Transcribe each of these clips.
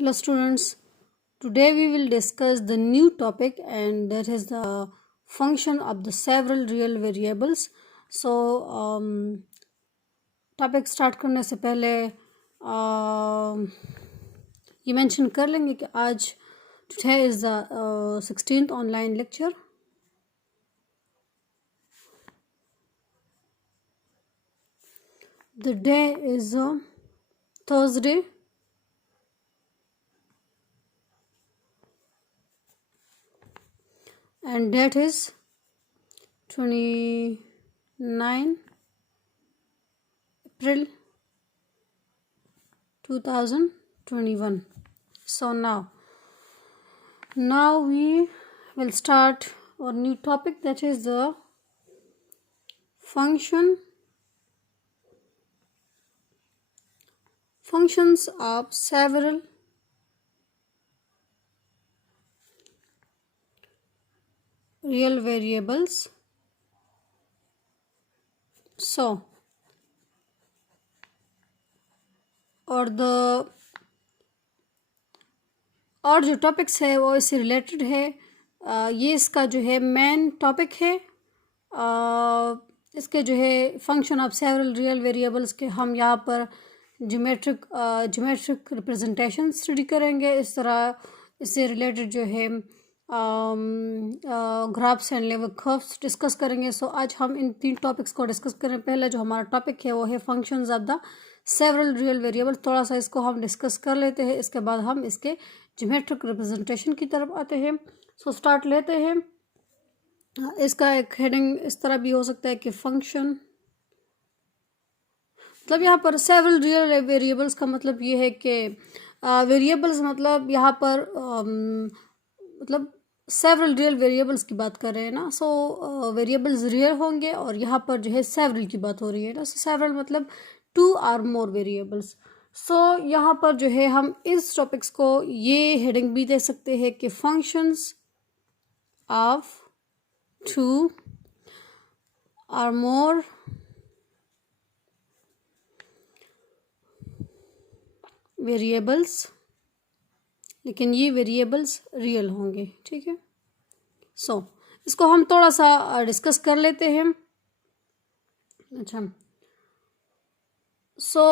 Hello students, today we will discuss the new topic and that is the function of the several real variables. So topic start करने से पहले ये mention कर लेंगे कि आज today is the 16th online lecture. The day is Thursday. And that is 29 April 2021. So now we will start our new topic, that is the functions of several real variables. So और जो topics है वो इससे related है. ये इसका जो है मेन टॉपिक है. इसके जो है function of several real variables के हम यहाँ पर ज्योमेट्रिक रिप्रेजेंटेशन स्टडी करेंगे. इस तरह इससे रिलेटेड जो है graphs and level curves discuss करेंगे. सो आज हम इन 3 टॉपिक्स को डिस्कस करें. पहला जो हमारा टॉपिक है वो है functions of the several real variable. थोड़ा सा इसको हम डिस्कस कर लेते हैं, इसके बाद हम इसके ज्योमेट्रिक रिप्रेजेंटेशन की तरफ आते हैं. सो स्टार्ट लेते हैं. इसका एक हेडिंग इस तरह भी हो सकता है कि फंक्शन, मतलब यहाँ पर सेवरल रियल वेरिएबल्स का मतलब ये है कि वेरिएबल्स मतलब यहाँ पर मतलब सेवरल रियल वेरिएबल्स की बात कर रहे हैं ना. सो वेरिएबल्स रियल होंगे और यहाँ पर जो है सेवरल की बात हो रही है ना. सो सेवरल मतलब 2 or more वेरिएबल्स. सो यहाँ पर जो है हम इस टॉपिक्स को ये हेडिंग भी दे सकते हैं कि functions of 2 or more variables, लेकिन ये वेरिएबल्स रियल होंगे. ठीक है. सो इसको हम थोड़ा सा डिस्कस कर लेते हैं. अच्छा, सो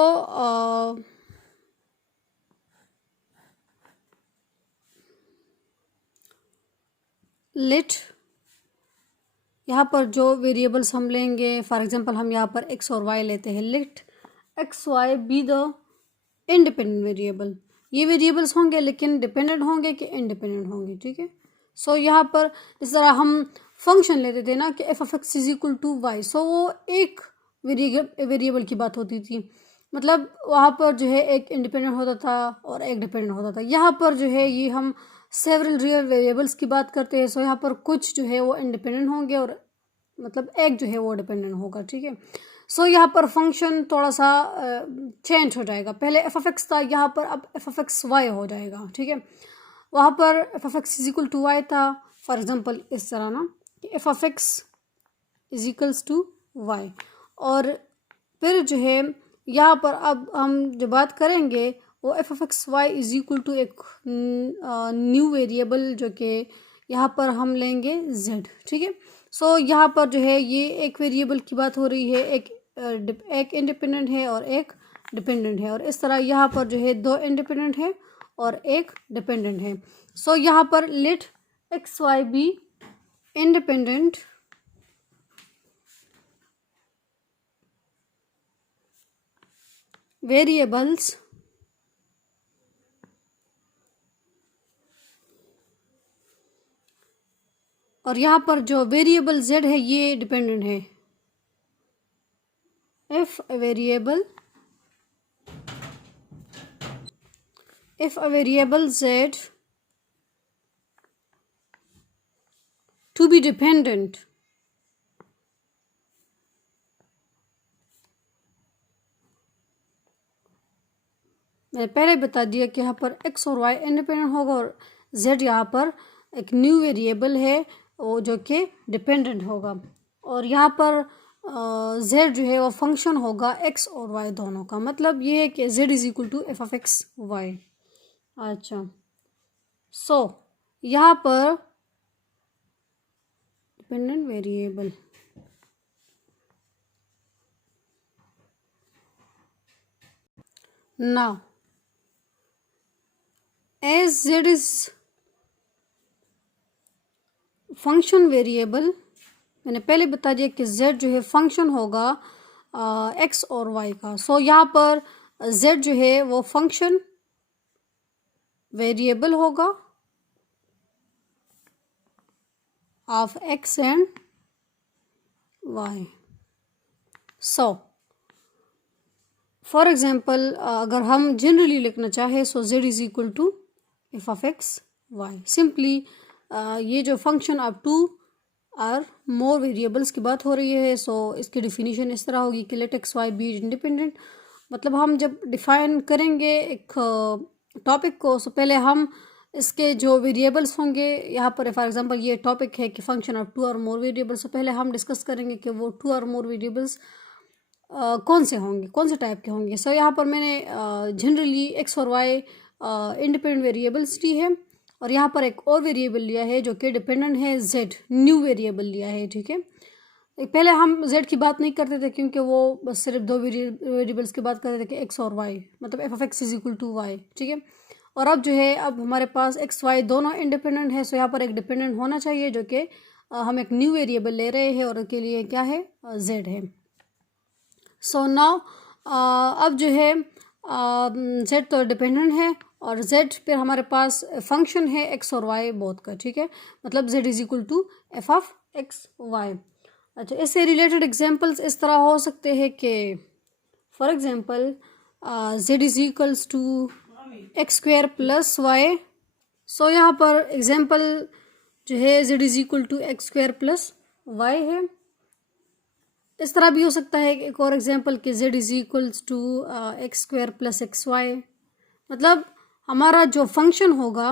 लेट यहाँ पर जो वेरिएबल्स हम लेंगे, फॉर एग्जांपल हम यहाँ पर x और y लेते हैं. Let x y be the independent variable. ये वेरिएबल्स होंगे लेकिन डिपेंडेंट होंगे कि इंडिपेंडेंट होंगे. ठीक है. सो यहाँ पर जिस तरह हम फंक्शन लेते थे ना कि F of x is equal to Y, so वो एक वेरिएबल की बात होती थी. मतलब वहाँ पर जो है एक इंडिपेंडेंट होता था और एक डिपेंडेंट होता था. यहाँ पर जो है ये हम सेवरल रियल वेरिएबल्स की बात करते हैं. सो यहाँ पर कुछ जो है वो इंडिपेंडेंट होंगे और मतलब एक जो है वो डिपेंडेंट होगा. ठीक है. सो यहाँ पर फंक्शन थोड़ा सा चेंज हो जाएगा. पहले एफ ऑफ एक्स था, यहाँ पर अब एफ ऑफ एक्स वाई हो जाएगा. ठीक है. वहाँ पर f of x is equal to y था. फॉर एग्जांपल इस तरह ना कि F of x is equals to y. और फिर जो है यहाँ पर अब हम जो बात करेंगे वो f of x Y is equal to एक न्यू वेरिएबल जो कि यहाँ पर हम लेंगे z. ठीक है. सो यहाँ पर जो है ये एक वेरिएबल की बात हो रही है, एक इंडिपेंडेंट है और एक डिपेंडेंट है. और इस तरह यहाँ पर जो है 2 इंडिपेंडेंट है और एक डिपेंडेंट है. सो यहाँ पर let x y be independent variables और यहाँ पर जो वेरिएबल z है ये डिपेंडेंट है. if a variable z to be dependent, मैंने पहले बता दिया कि यहाँ पर x और y इंडिपेंडेंट होगा और z यहाँ पर एक न्यू वेरिएबल है वो जो कि डिपेंडेंट होगा. और यहाँ पर z जो है वो फंक्शन होगा x और y दोनों का. मतलब ये है कि z is equal to f of x y. अच्छा, सो यहाँ पर dependent variable, now as z is function variable, मैंने पहले बता दिया कि z जो है फंक्शन होगा x और y का। सो यहाँ पर z जो है वो फंक्शन वेरिएबल होगा of x and y। So for example अगर हम जनरली लिखना चाहे so z is equal to f of x y. Simply ये जो फंक्शन अब टू और मोर वेरिएबल्स की बात हो रही है, सो इसकी डिफिनीशन इस तरह होगी कि let x y be independent. मतलब हम जब डिफाइन करेंगे एक टॉपिक को, सो पहले हम इसके जो वेरिएबल्स होंगे, यहाँ पर फॉर एग्जांपल ये टॉपिक है कि फंक्शन ऑफ टू और मोर वेरिएबल्स, तो पहले हम डिस्कस करेंगे कि वो टू और मोर वेरिएबल्स कौन से होंगे, कौन से टाइप के होंगे। सो यहाँ पर मैंने जनरली एक्स और वाई इंडिपेंडेंट वेरिएबल्स ली है, और यहाँ पर एक और वेरिएबल लिया है जो कि डिपेंडेंट है z, न्यू वेरिएबल लिया है। ठीक है, पहले हम z की बात नहीं करते थे क्योंकि वो बस सिर्फ दो वेरिएबल्स की बात करते थे कि x और y, मतलब f of x is equal to y. ठीक है, और अब जो है अब हमारे पास एक्स वाई दोनों इंडिपेंडेंट है, सो यहाँ पर एक डिपेंडेंट होना चाहिए जो कि हम एक न्यू वेरिएबल ले रहे हैं और उसके लिए क्या है z है। सो नाउ अब जो है z तो डिपेंडेंट है और z पे हमारे पास फंक्शन है x और y बोथ का। ठीक है, मतलब z is equal to f of x y. अच्छा, इससे रिलेटेड एग्जांपल्स इस तरह हो सकते हैं कि for example z is equals to x square plus Y. So यहाँ पर एग्जांपल जो है z is equal to x square plus Y है। इस तरह भी हो सकता है एक और एग्जांपल कि z is equals to x square plus x y. मतलब हमारा जो फंक्शन होगा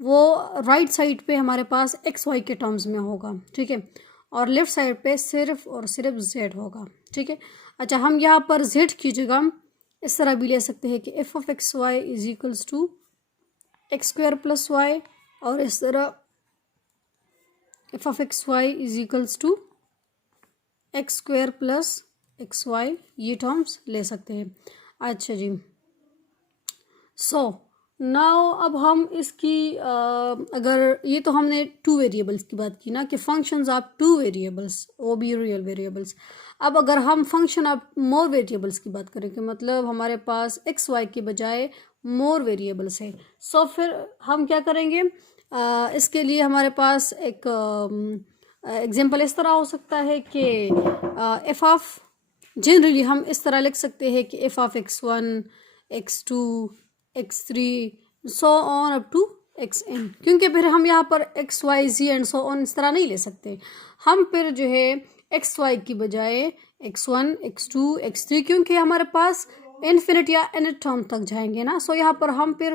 वो राइट साइड पे हमारे पास एक्स वाई के टर्म्स में होगा। ठीक है, और लेफ्ट साइड पे सिर्फ और सिर्फ z होगा। ठीक है, अच्छा हम यहाँ पर z की जगह इस तरह भी ले सकते हैं कि F of x Y is equals to x square plus y, और इस तरह f of x Y is equals to x square plus x y, ये टर्म्स ले सकते हैं। अच्छा जी, सो नाउ अब हम इसकी अगर ये तो हमने टू वेरिएबल्स की बात की ना कि फंक्शंस ऑफ टू वेरिएबल्स, वो भी रियल वेरिएबल्स। अब अगर हम फंक्शन ऑफ मोर वेरिएबल्स की बात करें कि मतलब हमारे पास एक्स वाई के बजाय मोर वेरिएबल्स है, सो फिर हम क्या करेंगे, इसके लिए हमारे पास एक एग्जाम्पल इस तरह हो सकता है कि एफ ऑफ, जनरली हम इस तरह लिख सकते हैं कि F of x one, x two, x three, so on up to x n, क्योंकि फिर हम यहाँ पर x y z and so on इस तरह नहीं ले सकते। हम फिर जो है एक्स वाई की बजाय x one, x two, x three, क्योंकि हमारे पास इन्फिनिट या एन टर्म तक जाएंगे ना, सो यहाँ पर हम फिर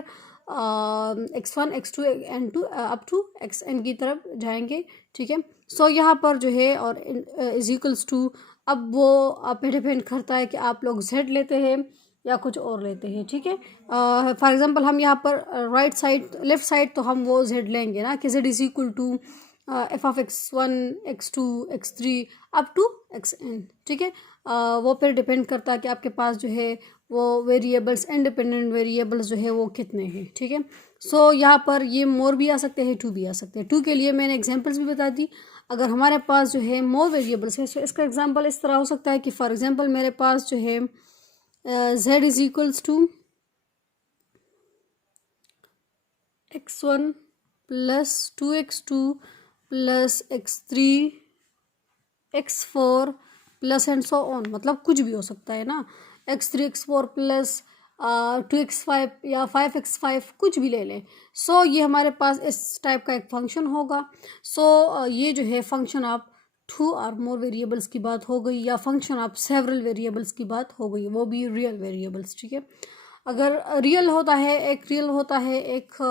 x one, x two, n two up to x n की तरफ जाएंगे। ठीक है, सो यहाँ पर जो है और इज इक्वल्स टू, अब वो आप पे डिपेंड करता है कि आप लोग z लेते हैं या कुछ और लेते हैं। ठीक है, फॉर एग्जांपल हम यहाँ पर राइट साइड, लेफ्ट साइड तो हम वो z लेंगे ना कि z is equal to f of x one, x two, x three up to x n. ठीक है, वो फिर डिपेंड करता है कि आपके पास जो है वो वेरिएबल्स, इंडिपेंडेंट वेरिएबल्स जो है वो कितने हैं। ठीक है, सो यहाँ पर ये मोर भी आ सकते हैं, टू भी आ सकते हैं। टू के लिए मैंने एग्जांपल्स भी बता दी। अगर हमारे पास जो है मोर वेरिएबल्स है, सो इसका एग्जांपल इस तरह हो सकता है कि फॉर एग्जांपल मेरे पास जो है z is equals to x one plus two x two plus x three, x four plus and so on, मतलब कुछ भी हो सकता है ना, x three, x four plus two x five या फाइव एक्स फाइव, कुछ भी ले लें। सो ये हमारे पास इस टाइप का एक फंक्शन होगा। सो ये जो है फंक्शन ऑफ टू और मोर वेरिएबल्स की बात हो गई, या फंक्शन ऑफ सेवरल वेरिएबल्स की बात हो गई, वो भी रियल वेरिएबल्स। ठीक है, अगर रियल होता है, एक रियल होता है, एक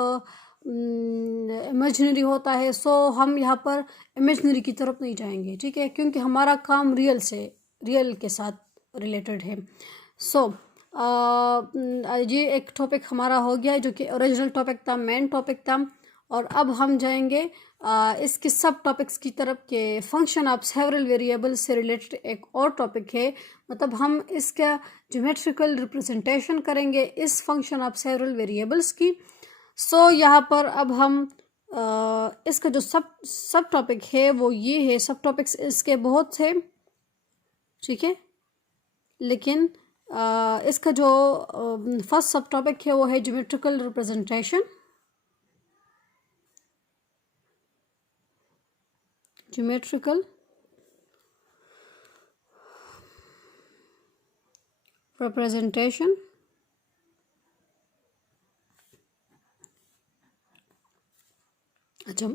इमेजिनरी होता है, सो हम यहाँ पर इमेजिनरी की तरफ नहीं जाएंगे। ठीक है, क्योंकि हमारा काम रियल से, रियल के साथ रिलेटेड है। सो ये एक टॉपिक हमारा हो गया जो कि ओरिजिनल टॉपिक था, मेन टॉपिक था। और अब हम जाएंगे इसके सब टॉपिक्स की तरफ के फंक्शन ऑफ सेवरल वेरिएबल्स से रिलेटेड एक और टॉपिक है, मतलब हम इसका ज्योमेट्रिकल रिप्रेजेंटेशन करेंगे इस फंक्शन ऑफ सेवरल वेरिएबल्स की। सो यहाँ पर अब हम इसका जो सब टॉपिक है वो ये है। सब टॉपिक्स इसके बहुत थे, ठीक है, लेकिन इसका जो फर्स्ट सब टॉपिक है वो है ज्योमेट्रिकल रिप्रेजेंटेशन। Geometrical representation. अच्छा,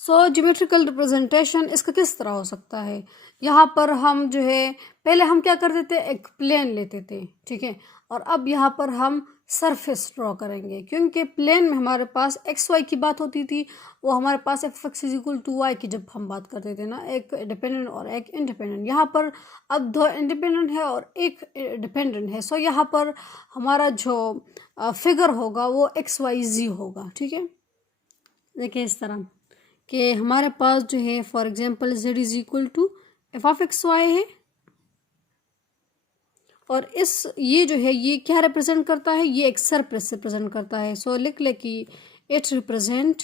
सो ज्योमेट्रिकल रिप्रेजेंटेशन इसका किस तरह हो सकता है। यहाँ पर हम जो है पहले हम क्या करते थे, एक प्लेन लेते थे, ठीक है, और अब यहाँ पर हम सरफेस ड्रॉ करेंगे, क्योंकि प्लेन में हमारे पास एक्स वाई की बात होती थी, वो हमारे पास F X is equal to Y की जब हम बात करते थे ना, एक डिपेंडेंट और एक इंडिपेंडेंट। यहाँ पर अब दो इंडिपेंडेंट है और एक डिपेंडेंट है। सो यहाँ पर हमारा जो फिगर होगा वो एक्स वाई जी होगा, ठीक है। देखिए इस तरह कि हमारे पास जो है for example z is equal to f of x y है, और इस ये जो है ये क्या रिप्रेजेंट करता है, ये एक सरफेस रिप्रेजेंट करता है। सो लिख ले कि it represent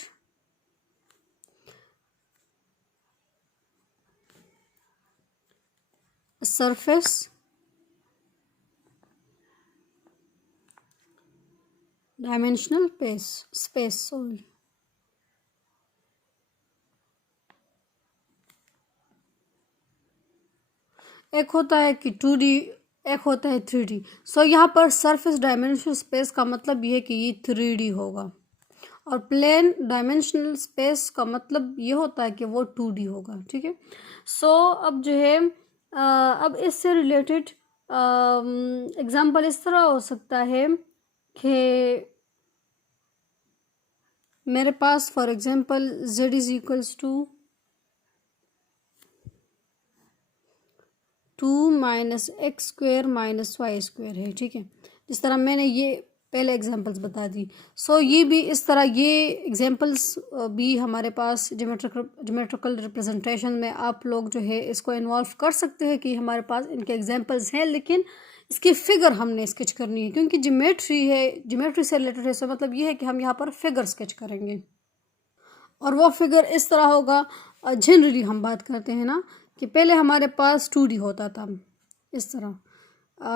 surface dimensional space sorry. एक होता है कि 2D, एक होता है 3D। सो यहाँ पर सरफेस डायमेंशनल स्पेस का मतलब ये है कि ये 3D होगा, और प्लेन डायमेंशनल स्पेस का मतलब ये होता है कि वो 2D होगा, ठीक है। सो अब जो है अब इससे रिलेटेड एग्जांपल इस तरह हो सकता है कि मेरे पास for example z is equals to 2 minus x square minus Y square है, ठीक है, जिस तरह मैंने ये पहले एग्जांपल्स बता दी। सो ये भी इस तरह ये एग्जांपल्स भी हमारे पास ज्योमेट्रिकल रिप्रेजेंटेशन में आप लोग जो है इसको इन्वॉल्व कर सकते हैं कि हमारे पास इनके एग्जांपल्स हैं, लेकिन इसकी फिगर हमने स्केच करनी है, क्योंकि ज्योमेट्री है, ज्योमेट्री से रिलेटेड है। सो मतलब ये है कि हम यहाँ पर फिगर स्केच करेंगे, और वो फिगर इस तरह होगा। जनरली हम बात करते हैं ना कि पहले हमारे पास 2D होता था इस तरह,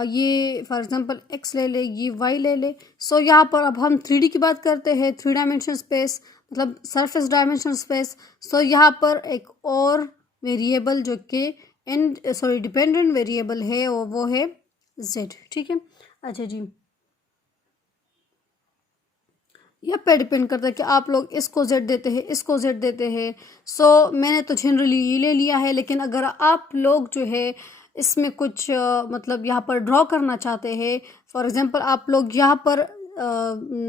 ये फॉर एग्जांपल x ले ले, ये y ले ले। सो यहाँ पर अब हम 3D की बात करते हैं, 3 डायमेंशनल स्पेस मतलब सरफेस डायमेंशनल स्पेस। सो यहाँ पर एक और वेरिएबल जो कि डिपेंडेंट वेरिएबल है वो है z, ठीक है। अच्छा जी, यह पे डिपेंड करता है कि आप लोग इसको z देते हैं, इसको z देते हैं। सो मैंने तो जनरली ये ले लिया है, लेकिन अगर आप लोग जो है इसमें कुछ मतलब यहाँ पर ड्रॉ करना चाहते हैं, फॉर एग्जांपल आप लोग यहाँ पर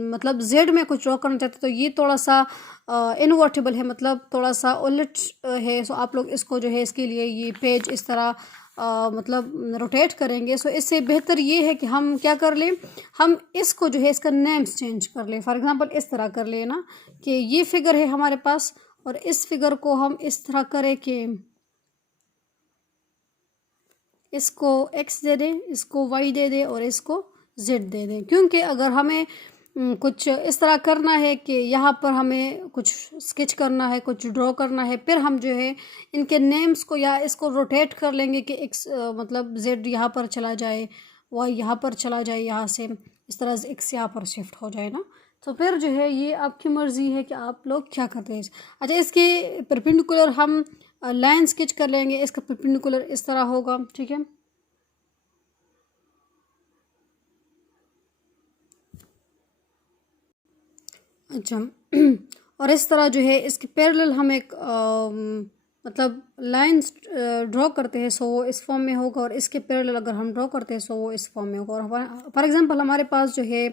मतलब z में कुछ ड्रॉ करना चाहते हैं, तो ये थोड़ा सा इनवर्टेबल है, मतलब थोड़ा सा उलट है। सो आप लोग इसको जो है इसके लिए ये पेज इस तरह मतलब रोटेट करेंगे। सो इससे बेहतर ये है कि हम क्या कर लें, हम इसको जो है इसका नेम्स चेंज कर लें। फॉर एग्जांपल इस तरह कर लेना कि ये फिगर है हमारे पास, और इस फिगर को हम इस तरह करें कि इसको x दे दें, इसको y दे दें और इसको z दे दें। क्योंकि अगर हमें कुछ इस तरह करना है कि यहाँ पर हमें कुछ स्केच करना है, कुछ ड्रॉ करना है, फिर हम जो है इनके नेम्स को या इसको रोटेट कर लेंगे कि x मतलब z यहाँ पर चला जाए, y यहाँ पर चला जाए, यहाँ से इस तरह से x यहाँ पर शिफ्ट हो जाए ना, तो फिर जो है ये आपकी मर्ज़ी है कि आप लोग क्या करते हैं। अच्छा, इसके परपेंडिकुलर हम लाइन स्केच कर लेंगे, इसका परपेंडिकुलर इस तरह होगा, ठीक है। अच्छा और इस तरह जो है इसके पैरेलल हम एक मतलब लाइंस ड्रॉ करते हैं, सो वो इस फॉर्म में होगा, और इसके पैरेलल अगर हम ड्रॉ करते हैं सो वो इस फॉर्म में होगा। और फॉर एग्जांपल हमारे पास जो है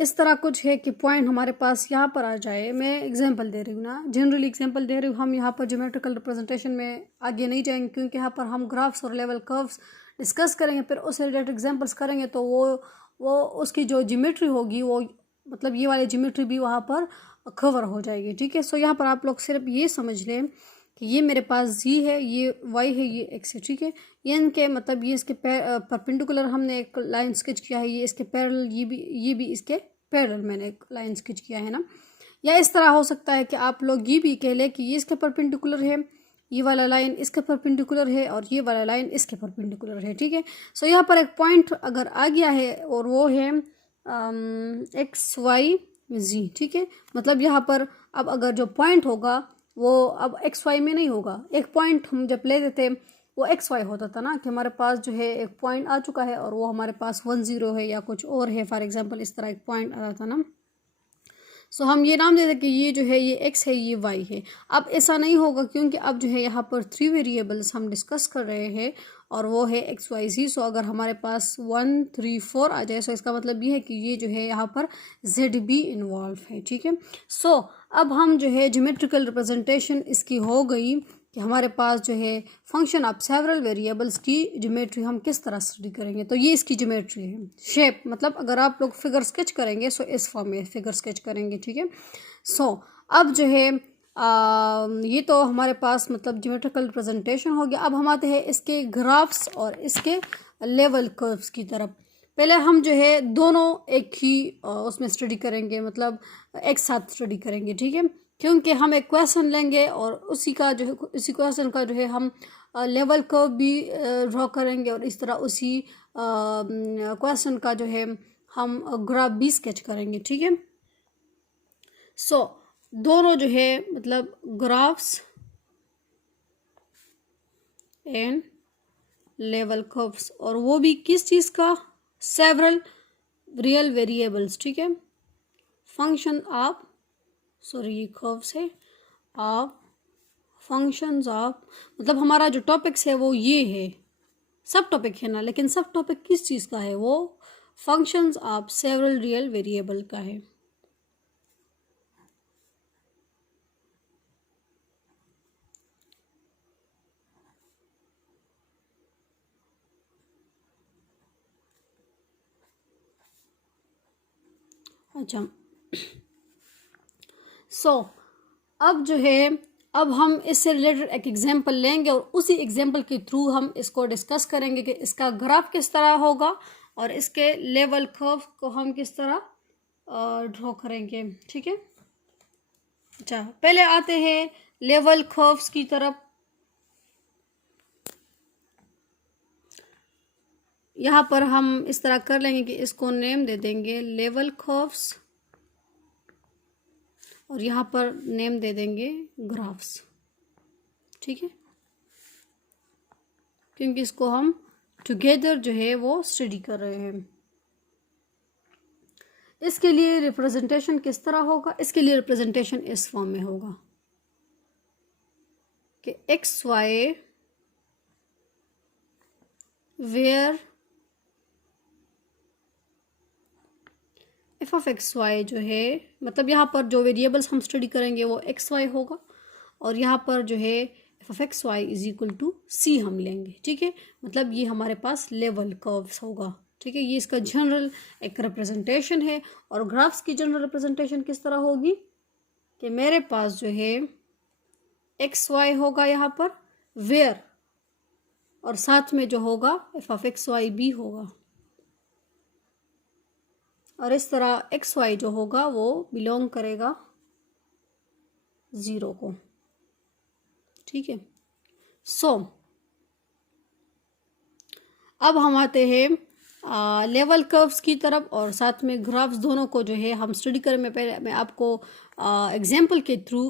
इस तरह कुछ है कि पॉइंट हमारे पास यहाँ पर आ जाए। मैं एग्जांपल दे रही हूँ ना, जनरली एग्जांपल दे रही हूँ। हम यहाँ पर ज्योमेट्रिकल रिप्रेजेंटेशन में आगे नहीं जाएंगे, क्योंकि यहाँ पर हम ग्राफ्स और लेवल कर्व्स डिस्कस करेंगे, फिर उससे रिलेटेड एग्जांपल्स करेंगे, तो वो उसकी जो ज्योमेट्री होगी वो मतलब ये वाली ज्योमेट्री भी वहाँ पर कवर हो जाएगी। ठीक है, सो यहाँ पर आप लोग सिर्फ ये समझ लें कि ये मेरे पास जी है, ये वाई है, ये एक्स है। ठीक है, ये इनके मतलब ये इसके परपेंडिकुलर हमने एक लाइन स्केच किया है, ये इसके पैरेलल, ये भी इसके पैरेलल मैंने एक लाइन स्केच किया है ना। या इस तरह हो सकता है कि आप लोग ये भी कह लें कि ये इसके परपेंडिकुलर है, ये वाला लाइन इसके परपेंडिकुलर है, और ये वाला लाइन इसके परपेंडिकुलर है। ठीक है, सो यहाँ पर एक पॉइंट अगर आ गया है और वो है एक्स वाई जी। ठीक है, मतलब यहाँ पर अब अगर जो पॉइंट होगा वो अब एक्स वाई में नहीं होगा। एक पॉइंट हम जब ले देते वो एक्स वाई होता था ना, कि हमारे पास जो है एक पॉइंट आ चुका है और वो हमारे पास 10 है या कुछ और है, फॉर एग्जांपल इस तरह एक पॉइंट आ रहा था ना। सो हम ये नाम देते कि ये जो है ये एक्स है, ये वाई है। अब ऐसा नहीं होगा, क्योंकि अब जो है यहाँ पर 3 वेरिएबल्स हम डिस्कस कर रहे हैं और वो है एक्स वाई जी। सो अगर हमारे पास 1 3 4 आ जाए, सो इसका मतलब ये है कि ये जो है यहाँ पर जेड भी इन्वॉल्व है। ठीक है, सो अब हम जो है ज्योमेट्रिकल रिप्रेजेंटेशन इसकी हो गई कि हमारे पास जो है फंक्शन ऑफ सेवरल वेरिएबल्स की ज्योमेट्री हम किस तरह स्टडी करेंगे। तो ये इसकी ज्योमेट्री है। शेप मतलब अगर आप लोग फिगर स्केच करेंगे सो इस फॉर्म में फिगर स्केच करेंगे। ठीक है, सो अब जो है ये तो हमारे पास मतलब ज्योमेट्रिकल रिप्रेजेंटेशन हो गया। अब हम आते हैं इसके ग्राफ्स और इसके लेवल कर्व्स की तरफ। पहले हम जो है दोनों एक ही उसमें स्टडी करेंगे, मतलब एक साथ स्टडी करेंगे। ठीक है, क्योंकि हम एक क्वेश्चन लेंगे और उसी क्वेश्चन का जो है हम लेवल कर्व भी ड्रॉ करेंगे, और इस तरह उसी क्वेश्चन का जो है हम ग्राफ भी स्केच करेंगे। ठीक है, सो दोनों जो है मतलब ग्राफ्स एंड लेवल कर्व्स, और वो भी किस चीज़ का, सेवरल रियल वेरिएबल्स। ठीक है, फंक्शन ऑफ ये कर्व्स है ऑफ फंक्शंस ऑफ, मतलब हमारा जो टॉपिक्स है वो ये है, सब टॉपिक है ना, लेकिन सब टॉपिक किस चीज़ का है, वो functions of several real variable का है। अच्छा, सो अब जो है अब हम इससे रिलेटेड एक एग्जांपल लेंगे और उसी एग्जांपल के थ्रू हम इसको डिस्कस करेंगे कि इसका ग्राफ किस तरह होगा और इसके लेवल कर्व को हम किस तरह ड्रॉ करेंगे। ठीक है, अच्छा पहले आते हैं लेवल कर्व्स की तरफ। यहाँ पर हम इस तरह कर लेंगे कि इसको नेम दे देंगे लेवल कर्व्स और यहाँ पर नेम दे देंगे ग्राफ्स। ठीक है, क्योंकि इसको हम टुगेदर जो है वो स्टडी कर रहे हैं। इसके लिए रिप्रेजेंटेशन किस तरह होगा, इसके लिए रिप्रेजेंटेशन इस फॉर्म में होगा कि x y where f of x y जो है, मतलब यहाँ पर जो वेरिएबल्स हम स्टडी करेंगे वो एक्स वाई होगा, और यहाँ पर जो है F of x Y is equal to C हम लेंगे। ठीक है, मतलब ये हमारे पास लेवल कर्व्स होगा। ठीक है, ये इसका जनरल एक रिप्रेजेंटेशन है। और ग्राफ्स की जनरल रिप्रेजेंटेशन किस तरह होगी कि मेरे पास जो है एक्स वाई होगा यहाँ पर वेयर, और साथ में जो होगा एफ ऑफ एक्स वाई भी होगा, और इस तरह एक्स वाई जो होगा वो बिलोंग करेगा 0 को। ठीक है, सो अब हम आते हैं लेवल कर्व्स की तरफ, और साथ में ग्राफ्स दोनों को जो है हम स्टडी करें। मैं पहले मैं आपको एग्जाम्पल के थ्रू,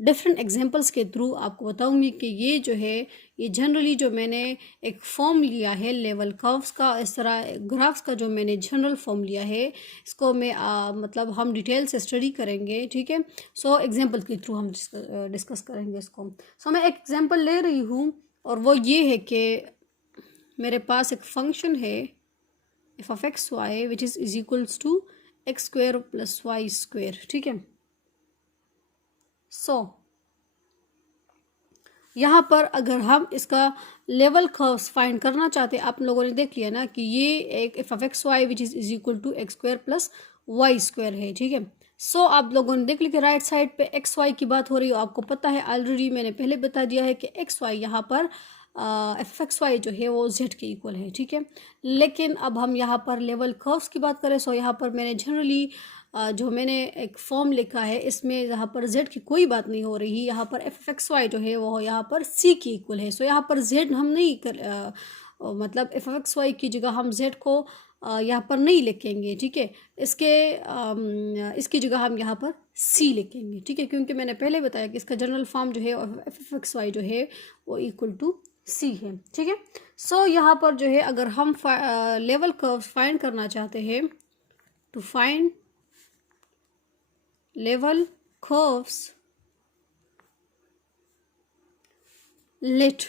डिफरेंट एग्जाम्पल्स के थ्रू आपको बताऊंगी कि ये जो है ये जनरली जो मैंने एक फॉर्म लिया है लेवल कर्व्स का, इस तरह ग्राफ्स का जो मैंने जनरल फॉर्म लिया है, इसको मैं मतलब हम डिटेल से स्टडी करेंगे। ठीक है, सो एग्जाम्पल के थ्रू हम डिस्कस करेंगे इसको। सो मैं एक एग्जाम्पल ले रही हूँ, और वो ये है कि मेरे पास एक फंक्शन है F of x y which is equals to x square plus y square. ठीक है, सो यहाँ पर अगर हम इसका लेवल कर्व्स फाइंड करना चाहते हैं, आप लोगों ने देख लिया ना कि ये एक f of x y which is equal to x square plus Y square है, ठीक है। सो आप लोगों ने देख लिया कि राइट साइड पे एक्स वाई की बात हो रही है। आपको पता है ऑलरेडी, मैंने पहले बता दिया है कि एक्स वाई यहाँ पर एफ एक्स वाई जो है वो जेड के इक्वल है, ठीक है। लेकिन अब हम यहाँ पर लेवल कर्व्स की बात करें, सो यहाँ पर मैंने जनरली जो मैंने एक फॉर्म लिखा है इसमें यहाँ पर z की कोई बात नहीं हो रही। यहाँ पर एफ एक्स वाई जो है वो यहाँ पर c की इक्वल है। सो यहाँ पर z हम नहीं मतलब एफ एक्स वाई की जगह हम z को यहाँ पर नहीं लिखेंगे, ठीक है। इसकी जगह हम यहाँ पर c लिखेंगे, ठीक है, क्योंकि मैंने पहले बताया कि इसका जनरल फॉर्म जो है एफ एक्स वाई जो है वो इक्वल टू c है, ठीक है। सो यहाँ पर जो है अगर हम लेवल कर्व्स फाइंड करना चाहते हैं, to find level curves let,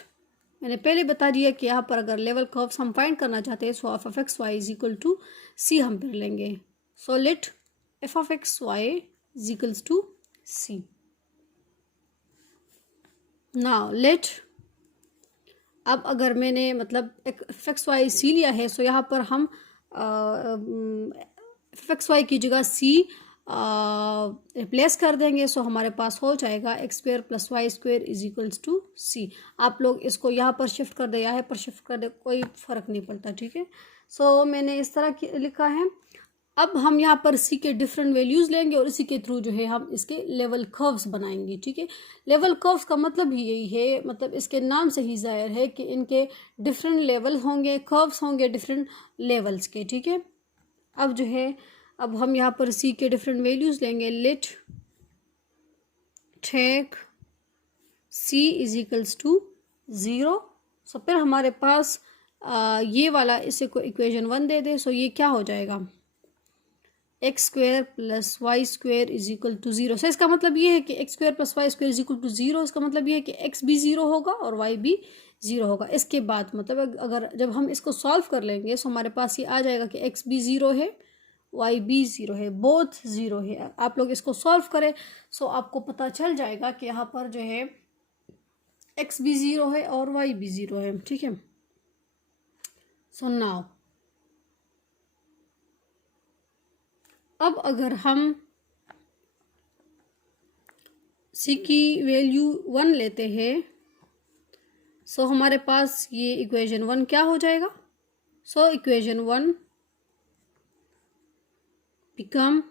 मैंने पहले बता दिया कि यहाँ पर अगर लेवल कर्व्स हम फाइंड करना चाहते हैं so F of x Y is equal to C हम कर लेंगे। So let F of x Y is equals to C. Now let, अब अगर मैंने मतलब एफ एक्स वाई सी लिया है, सो यहाँ पर हम एफ एक्स वाई की जगह सी रिप्लेस कर देंगे। सो हमारे पास हो जाएगा x square plus Y square is equals to C. आप लोग इसको यहाँ पर शिफ्ट कर दे, यहाँ पर शिफ्ट कर दे, कोई फ़र्क नहीं पड़ता, ठीक है। सो मैंने इस तरह लिखा है। अब हम यहाँ पर सी के डिफरेंट वैल्यूज़ लेंगे और इसी के थ्रू जो है हम इसके लेवल कर्व्स बनाएंगे, ठीक है। लेवल कर्व्स का मतलब ही यही है, मतलब इसके नाम से ही जाहिर है कि इनके डिफरेंट लेवल होंगे, कर्व्स होंगे डिफरेंट लेवल्स के, ठीक है। अब जो है अब हम यहाँ पर सी के डिफरेंट वैल्यूज़ लेंगे। Let take C is equals to 0। So फिर हमारे पास ये वाला इसे को इक्वेशन 1 दे दे। सो ये क्या हो जाएगा, x square plus Y square is equal to 0। So इसका मतलब ये है कि x square plus Y square is equal to 0। इसका मतलब ये है कि एक्स भी 0 होगा और वाई भी 0 होगा। इसके बाद मतलब अगर जब हम इसको सॉल्व कर लेंगे सो हमारे पास ये आ जाएगा कि एक्स भी 0 है, वाई भी 0 है, बोथ 0 है। आप लोग इसको सॉल्व करें सो आपको पता चल जाएगा कि यहाँ पर जो है एक्स भी 0 है और वाई भी 0 है, ठीक है। सो नाउ अब अगर हम सी की वैल्यू 1 लेते हैं सो हमारे पास ये इक्वेशन 1 क्या हो जाएगा। So equation 1 become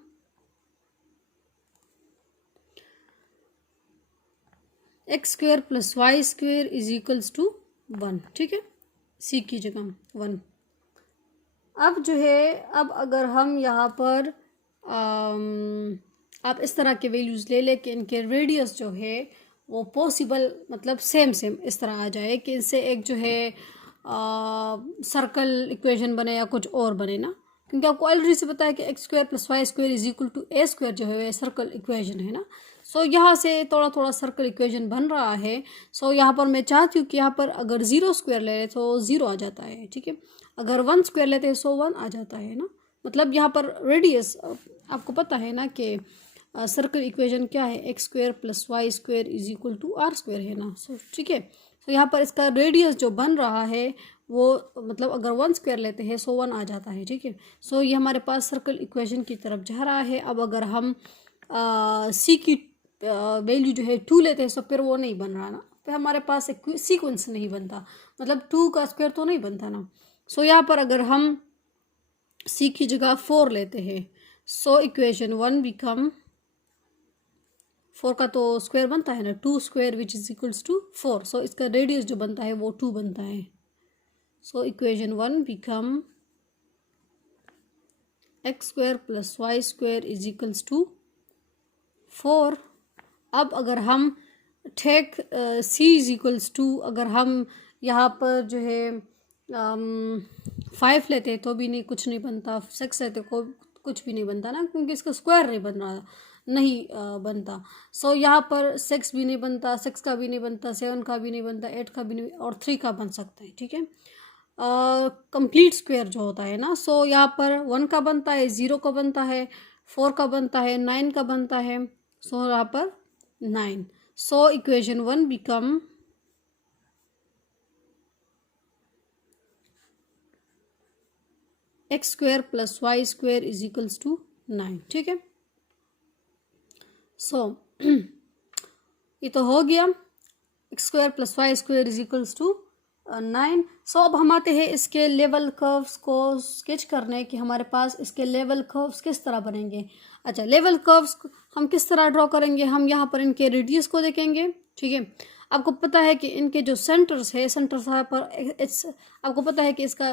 x square plus Y square is equals to 1, ठीक है, सी की जगह 1। अब जो है अब अगर हम यहाँ पर आप इस तरह के वैल्यूज़ ले लें कि इनके रेडियस जो है वो पॉसिबल मतलब सेम इस तरह आ जाए कि इनसे एक जो है सर्कल इक्वेशन बने या कुछ और बने ना, क्योंकि आपको ऑलरेडी से पता है कि x square plus Y square is equal to a square जो है सर्कल इक्वेशन है ना। सो यहाँ से थोड़ा थोड़ा सर्कल इक्वेशन बन रहा है। सो यहाँ पर मैं चाहती हूँ कि यहाँ पर अगर 0 स्क्वायर ले तो 0 आ जाता है, ठीक है। अगर 1 स्क्वायर लेते हैं सो 1 आ जाता है ना। मतलब यहाँ पर रेडियस आपको पता है ना कि सर्कल इक्वेशन क्या है, x square plus Y square is equal to r square है ना। सो ठीक है, तो यहाँ पर इसका रेडियस जो बन रहा है वो मतलब अगर 1 स्क्वायर लेते हैं सो 1 आ जाता है, ठीक है। सो ये हमारे पास सर्कल इक्वेशन की तरफ जा रहा है। अब अगर हम सी की वैल्यू जो है 2 लेते हैं सो फिर वो नहीं बन रहा ना, फिर हमारे पास एक सीक्वेंस नहीं बनता, मतलब 2 का स्क्वायर तो नहीं बनता ना। सो यहाँ पर अगर हम सी की जगह 4 लेते हैं सो इक्वेशन 1 बिकम 4 का तो स्क्वायर बनता है ना, 2 square which is equals to 4। So इसका रेडियस जो बनता है वो 2 बनता है। So equation 1 become x square plus Y square is equals to 4। अब अगर हम take C is equals to, अगर हम यहाँ पर जो है 5 लेते तो भी नहीं कुछ नहीं बनता, 6 लेते को कुछ भी नहीं बनता ना, क्योंकि इसका स्क्वायर नहीं बन रहा नहीं बनता। सो यहाँ पर 6 भी नहीं बनता, 6 का भी नहीं बनता, 7 का भी नहीं बनता, 8 का भी नहीं और 3 का बन सकता है, ठीक है। कंप्लीट स्क्वायर जो होता है ना, सो यहाँ पर 1 का बनता है, 0 का बनता है, 4 का बनता है, 9 का बनता है। सो यहाँ पर 9। So equation 1 become x square plus Y square is equals to 9, ठीक है। सो ये तो हो गया, x square plus Y square is equals to 9। So अब हम आते हैं इसके लेवल कर्व्स को स्केच करने कि हमारे पास इसके लेवल कर्व्स किस तरह बनेंगे। अच्छा, लेवल कर्व्स हम किस तरह ड्रॉ करेंगे, हम यहाँ पर इनके रेडियस को देखेंगे, ठीक है। आपको पता है कि इनके जो सेंटर्स है, सेंटर्स यहाँ पर आपको पता है कि इसका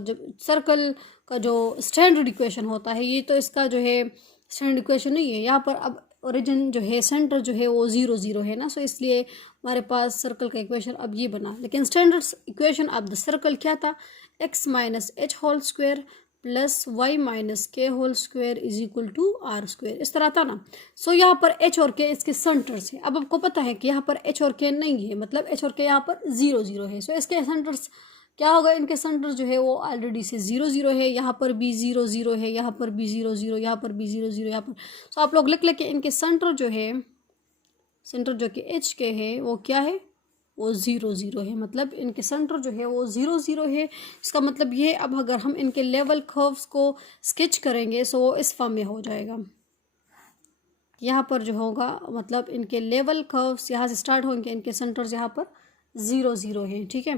जो सर्कल का जो स्टैंडर्ड इक्वेशन होता है, ये तो इसका जो है स्टैंडर्ड इक्वेशन नहीं है। यहाँ पर अब ओरिजिन जो है, सेंटर जो है वो 0 0 है ना, सो इसलिए हमारे पास सर्कल का इक्वेशन अब ये बना। लेकिन standard equation of the circle क्या था, x minus h whole square plus y minus k whole square is equal to r square, इस तरह था ना। सो यहाँ पर h और k इसके सेंटर्स है। अब आपको पता है कि यहाँ पर h और k नहीं है, मतलब h और k यहाँ पर 0 0 है। सो इसके सेंटर्स क्या होगा, इनके सेंटर जो है वो ऑलरेडी से 0 0 है, यहाँ पर भी 0 0 है, यहाँ पर भी 0 0, यहाँ पर भी 0 0, यहाँ पर। सो आप लोग लिख लेके इनके सेंटर जो है, सेंटर जो कि एच के है वो क्या है, वो 0 0 है, मतलब इनके सेंटर जो है वो 0 0 है। इसका मतलब ये, अब अगर हम इनके लेवल कर्व्स को स्केच करेंगे सो वो इस फॉर्म में हो जाएगा। यहाँ पर जो होगा, मतलब इनके लेवल कर्व्स यहाँ से स्टार्ट होंगे, इनके सेंटर्स यहाँ पर 0 0 है, ठीक है।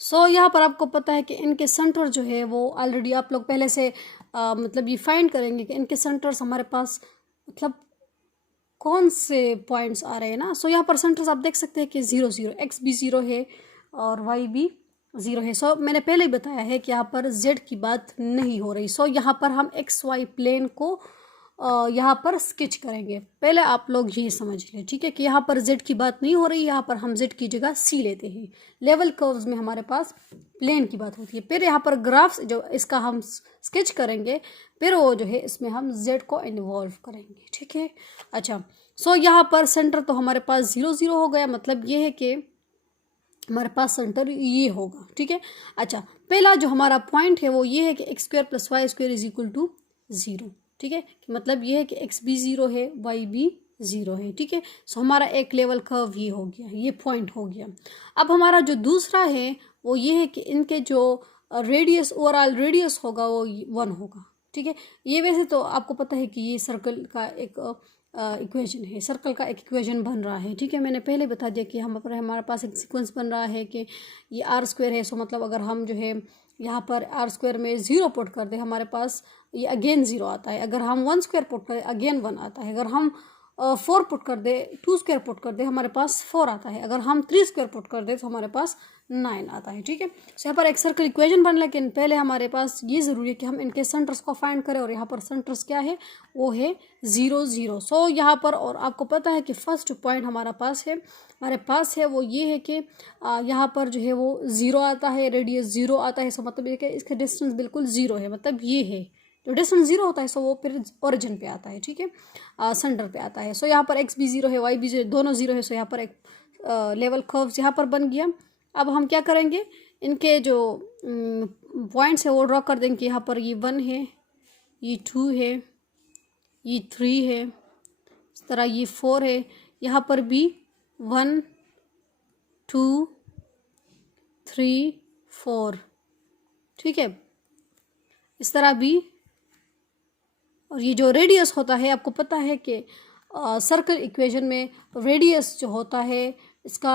सो यहाँ पर आपको पता है कि इनके सेंटर जो है वो ऑलरेडी आप लोग पहले से मतलब ये फाइंड करेंगे कि इनके सेंटर्स हमारे पास मतलब कौन से पॉइंट्स आ रहे हैं ना। सो यहाँ पर सेंटर्स आप देख सकते हैं कि 0 0, एक्स भी 0 है और वाई भी 0 है। सो मैंने पहले ही बताया है कि यहाँ पर जेड की बात नहीं हो रही। सो यहाँ पर हम एक्स वाई प्लेन को यहाँ पर स्केच करेंगे। पहले आप लोग ये समझ लें, ठीक है, कि यहाँ पर जेड की बात नहीं हो रही, यहाँ पर हम जेड की जगह सी लेते हैं। लेवल कर्व्स में हमारे पास प्लेन की बात होती है। फिर यहाँ पर ग्राफ्स जो इसका हम स्केच करेंगे, फिर वो जो है इसमें हम जेड को इन्वॉल्व करेंगे, ठीक है। अच्छा, सो यहाँ पर सेंटर तो हमारे पास 0 0 हो गया, मतलब ये है कि हमारे पास सेंटर ये होगा, ठीक है। अच्छा, पहला जो हमारा पॉइंट है वो ये है कि x square plus Y square is equal to 0, ठीक है। मतलब ये है कि x भी 0 है, y भी 0 है, ठीक है। सो हमारा एक लेवल कर्व ये हो गया, ये पॉइंट हो गया। अब हमारा जो दूसरा है वो ये है कि इनके जो रेडियस, ओवरऑल रेडियस होगा वो 1 होगा, ठीक है। ये वैसे तो आपको पता है कि ये सर्कल का एक इक्वेशन है, सर्कल का एक इक्वेशन बन रहा है, ठीक है। मैंने पहले बता दिया कि हमारे पास एक सीक्वेंस बन रहा है कि ये आर स्क्वायर है। सो मतलब अगर हम जो है यहाँ पर आर स्क्वायर में 0 पुट कर दे, हमारे पास ये अगेन 0 आता है। अगर हम 1 स्क्वायर पुट करें, अगेन 1 आता है। अगर हम 4 पुट कर दे, 2 स्क्वायर पुट कर दे, हमारे पास 4 आता है। अगर हम 3 स्क्वायर पुट कर दे तो हमारे पास 9 आता है, ठीक है। सो यहाँ पर एक सर्कल इक्वेशन बन, लेकिन पहले हमारे पास ये ज़रूरी है कि हम इनके सेंटर्स को फाइंड करें, और यहाँ पर सेंटर्स क्या है, वो है 0 0। सो यहाँ पर, और आपको पता है कि फर्स्ट पॉइंट हमारे पास है वो ये है कि यहाँ पर जो है वो 0 आता है, रेडियस 0 आता है। सो मतलब ये कि इसका डिस्टेंस बिल्कुल 0 है, मतलब ये है जो डिस्टेंस 0 होता है सो वो फिर ओरिजिन पे आता है, ठीक है, सेंटर पे आता है। सो यहाँ पर x भी 0 है, y भी 0, दोनों 0 है। सो यहाँ पर एक लेवल कर्व्स यहाँ पर बन गया। अब हम क्या करेंगे, इनके जो पॉइंट्स है वो ड्रॉ कर देंगे। यहाँ पर ये 1 है, ये 2 है, ये 3 है, इस तरह ये 4 है, यहाँ पर भी 1 2 3 4, ठीक है, इस तरह भी। और ये जो रेडियस होता है, आपको पता है कि सर्कल इक्वेशन में रेडियस जो होता है इसका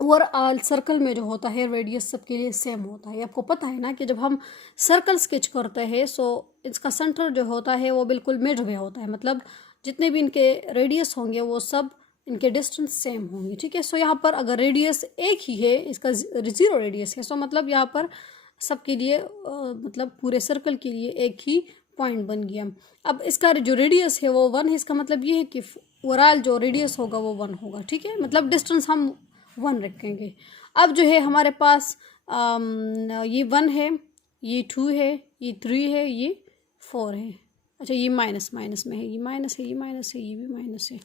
ओवरऑल सर्कल में जो होता है रेडियस सबके लिए सेम होता है। आपको पता है ना कि जब हम सर्कल स्केच करते हैं सो इसका सेंटर जो होता है वो बिल्कुल मिड में होता है, मतलब जितने भी इनके रेडियस होंगे वो सब इनके डिस्टेंस सेम होंगे, ठीक है। सो यहाँ पर अगर रेडियस एक ही है, इसका 0 रेडियस है, सो मतलब यहाँ पर सबके लिए मतलब पूरे सर्कल के लिए एक ही पॉइंट बन गया। अब इसका जो रेडियस है वो 1 है, इसका मतलब ये है कि ओवरऑल जो रेडियस होगा वो 1 होगा, ठीक है, मतलब डिस्टेंस हम 1 रखेंगे। अब जो है हमारे पास ये 1 है, ये 2 है, ये 3 है, ये 4 है। अच्छा, ये माइनस में है, ये माइनस है, ये माइनस है, ये भी माइनस है।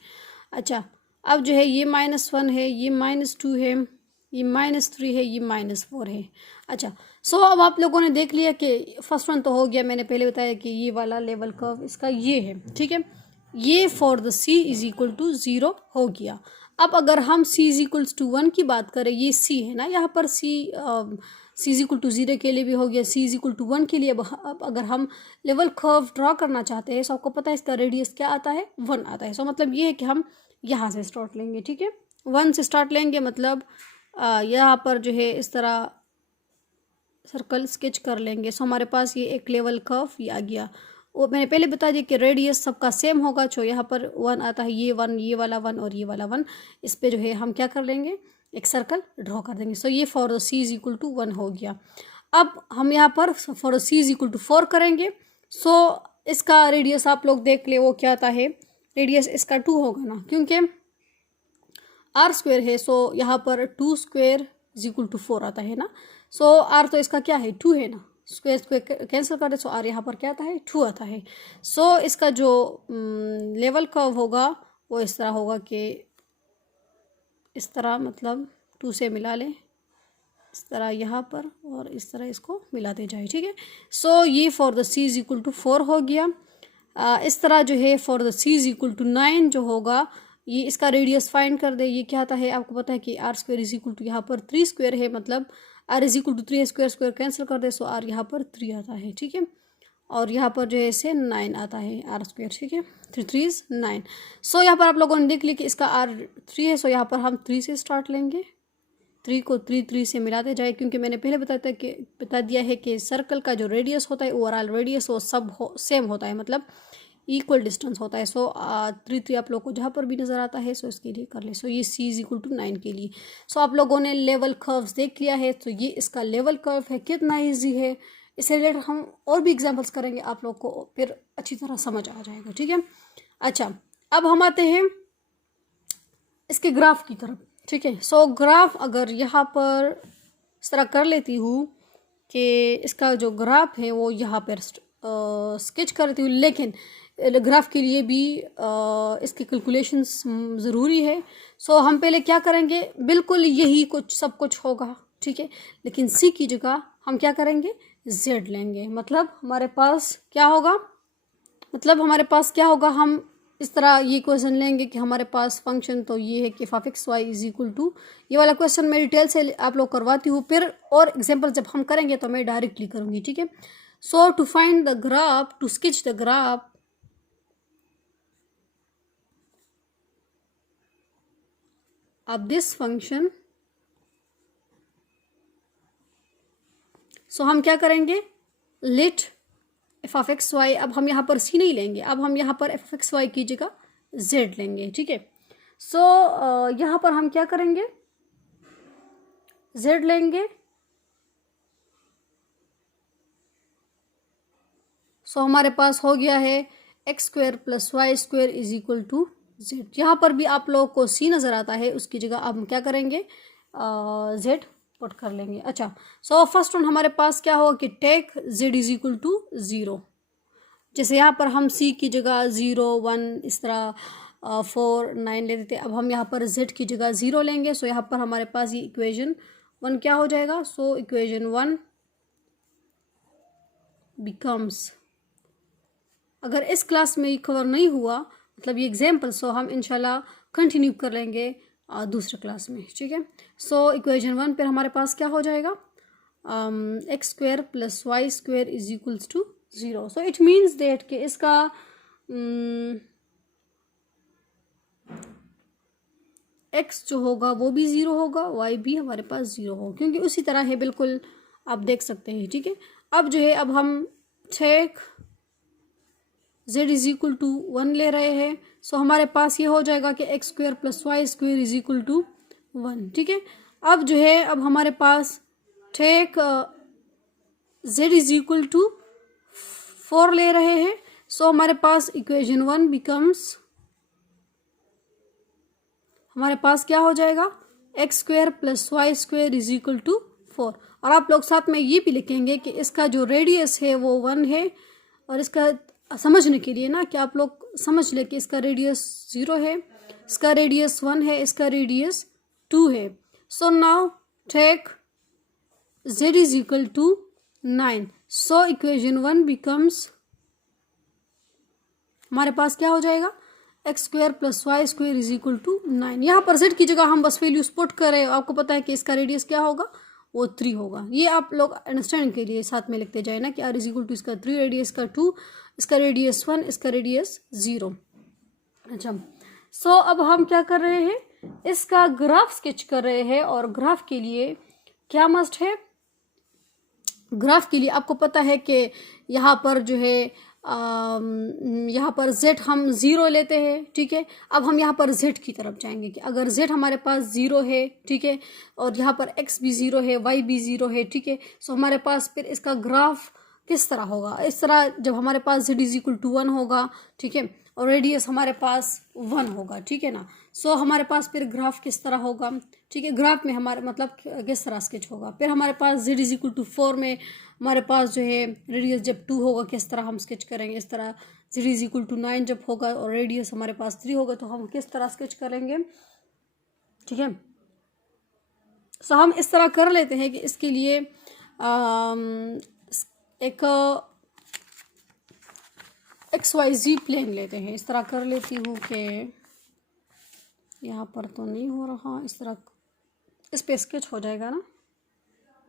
अच्छा, अब जो है ये -1 है, ये -2 है, ये -3 है, ये -4 है। अच्छा, सो अब आप लोगों ने देख लिया कि फर्स्ट वन तो हो गया, मैंने पहले बताया कि ये वाला लेवल कर्व इसका ये है, ठीक है। ये for the c is equal to 0 हो गया। अब अगर हम c इज इक्वल्स टू 1 की बात करें, ये c है ना, यहाँ पर c c is equal to 0 के लिए भी हो गया, c इज इक्वल टू 1 के लिए। अब अगर हम लेवल कर्व ड्रॉ करना चाहते हैं, सो आपको पता है इसका रेडियस क्या आता है, 1 आता है। सो मतलब ये है कि हम यहाँ से स्टार्ट लेंगे, ठीक है, 1 से स्टार्ट लेंगे। मतलब यहाँ पर जो है इस तरह सर्कल स्केच कर लेंगे। सो हमारे पास ये एक लेवल कर्व ये आ गया। वो मैंने पहले बता दिया कि रेडियस सबका सेम होगा। जो यहाँ पर 1 आता है, ये 1, ये वाला 1 और ये वाला 1, इस पे जो है हम क्या कर लेंगे, एक सर्कल ड्रॉ कर देंगे। सो ये for the c is equal to 1 हो गया। अब हम यहाँ पर for the c is equal to 4 करेंगे। सो इसका रेडियस आप लोग देख ले, वो क्या आता है, रेडियस इसका 2 होगा ना, क्योंकि r स्क्वेयर है। सो यहाँ पर 2 स्क्वेयर इज इक्वल टू 4 आता है ना। सो r तो इसका क्या है, 2 है ना, स्क्वेयर स्क्वेयर कैंसिल कर दे। सो r यहाँ पर क्या आता है, 2 आता है। सो इसका जो लेवल कर्व होगा वो इस तरह होगा कि इस तरह, मतलब 2 से मिला लें इस तरह यहाँ पर, और इस तरह इसको मिलाते जाए, ठीक है। सो ये for the c is equal to 4 हो गया। इस तरह जो है for the c is equal to 9 जो होगा, ये इसका रेडियस फाइंड कर दे। ये क्या आता है, आपको पता है कि r square is equal to यहाँ पर 3 स्क्वेयर है, मतलब r is equal to 3 square, square cancel कर दे। सो r यहाँ पर 3 आता है, ठीक है, और यहाँ पर जो है इसे 9 आता है r स्क्वेयर, ठीक है, 3 3 इज 9। सो यहाँ पर आप लोगों ने देख लिया कि इसका r 3 है। सो यहाँ पर हम 3 से स्टार्ट लेंगे, 3 को 3 से मिलाते जाए, क्योंकि मैंने पहले बता दिया है कि सर्कल का जो रेडियस होता है, ओवरऑल रेडियस, वो सब सेम होता है, मतलब इक्वल डिस्टेंस होता है। सो 3 आप लोग को जहाँ पर भी नज़र आता है, सो इसके लिए कर ले। सो ये c इज इक्वल टू 9 के लिए। सो आप लोगों ने लेवल कर्व्स देख लिया है। तो ये इसका लेवल कर्व है, कितना ईजी है। इससे रिलेटेड हम और भी एग्जांपल्स करेंगे, आप लोग को फिर अच्छी तरह समझ आ जाएगा, ठीक है। अच्छा, अब हम आते हैं इसके ग्राफ की तरफ, ठीक है। सो ग्राफ अगर यहाँ पर इस तरह कर लेती हूँ कि इसका जो ग्राफ है वो यहाँ पर स्केच कर लेती हूँ, लेकिन ग्राफ के लिए भी इसकी कैलकुलेशंस ज़रूरी है। सो हम पहले क्या करेंगे, बिल्कुल यही कुछ सब कुछ होगा, ठीक है, लेकिन c की जगह हम क्या करेंगे, z लेंगे। मतलब हमारे पास क्या होगा, हम इस तरह ये क्वेश्चन लेंगे कि हमारे पास फंक्शन तो ये है कि f x y is equal to, ये वाला क्वेश्चन मैं डिटेल से आप लोग करवाती हूँ, फिर और एग्जाम्पल जब हम करेंगे तो मैं डायरेक्टली करूँगी, ठीक है। So to find the graph, to sketch the graph of this function, so हम क्या करेंगे, let f of x y, अब हम यहाँ पर c नहीं लेंगे, अब हम यहाँ पर f of x y की जगह z लेंगे, ठीक है। सो यहाँ पर हम क्या करेंगे, z लेंगे। सो हमारे पास हो गया है x square plus y square is equal to z। यहाँ पर भी आप लोगों को c नज़र आता है, उसकी जगह अब हम क्या करेंगे, z पुट कर लेंगे। अच्छा, सो फर्स्ट वन हमारे पास क्या होगा कि take z is equal to 0। जैसे यहाँ पर हम c की जगह 0 1 इस तरह 4 9 लेते थे, अब हम यहाँ पर z की जगह 0 लेंगे। सो यहाँ पर हमारे पास ये इक्वेशन 1 क्या हो जाएगा, सो इक्वेशन 1 बिकम्स, अगर इस क्लास में ये कवर नहीं हुआ, मतलब ये एग्जाम्पल, सो हम इंशाल्लाह कंटिन्यू कर लेंगे दूसरे क्लास में, ठीक है। सो इक्वेशन 1 पर हमारे पास क्या हो जाएगा, x square plus y square is equals to 0। So it means that कि इसका एक्स जो होगा वो भी 0 होगा, वाई भी हमारे पास 0 होगा, क्योंकि उसी तरह है, बिल्कुल आप देख सकते हैं, ठीक है। अब जो है, अब हम take z is equal to 1 ले रहे हैं। सो हमारे पास ये हो जाएगा कि x square plus y square is equal to 1, ठीक है। अब जो है, अब हमारे पास take z is equal to 4 ले रहे हैं। सो हमारे पास इक्वेशन 1 बिकम्स, हमारे पास क्या हो जाएगा, x square plus y square is equal to 4। और आप लोग साथ में ये भी लिखेंगे कि इसका जो रेडियस है वो 1 है, और इसका समझने के लिए ना कि आप लोग समझ ले कि इसका रेडियस 0 है, इसका रेडियस 1 है, इसका रेडियस 2 है। So now take z is equal to 9। So equation 1 becomes, हमारे पास क्या हो जाएगा, x square plus y square is equal to 9। यहाँ पर z की जगह हम बस वैल्यूज पुट करें, आपको पता है कि इसका रेडियस क्या होगा, वो 3 होगा। ये आप लोग अंडरस्टैंड के लिए साथ में लिखते जाए ना कि r इज इक्वल टू इसका 3, रेडियस का 2, इसका रेडियस 1, इसका रेडियस 0। अच्छा, सो अब हम क्या कर रहे हैं, इसका ग्राफ स्केच कर रहे हैं। और ग्राफ के लिए क्या मस्ट है, ग्राफ के लिए आपको पता है कि यहाँ पर जो है यहाँ पर z हम 0 लेते हैं, ठीक है। अब हम यहाँ पर z की तरफ जाएंगे कि अगर z हमारे पास 0 है, ठीक है, और यहाँ पर x भी 0 है, y भी 0 है, ठीक है। सो हमारे पास फिर इसका ग्राफ किस तरह होगा, इस तरह जब हमारे पास z इज इक्वल टू 1 होगा, ठीक है, और रेडियस हमारे पास 1 होगा, ठीक है ना। सो हमारे पास फिर ग्राफ किस तरह होगा, ठीक है। ग्राफ में हमारे मतलब किस तरह स्केच होगा, फिर हमारे पास z इज इक्वल टू 4 में हमारे पास जो है रेडियस जब 2 होगा किस तरह हम स्केच करेंगे, इस तरह। z इज इक्वल टू 9 जब होगा और रेडियस हमारे पास 3 होगा तो हम किस तरह स्केच करेंगे, ठीक है। सो हम इस तरह कर लेते हैं कि इसके लिए एक XYZ प्लेन लेते हैं। इस तरह कर लेती हूँ कि यहाँ पर तो नहीं हो रहा, इस तरह इस पे स्केच हो जाएगा ना,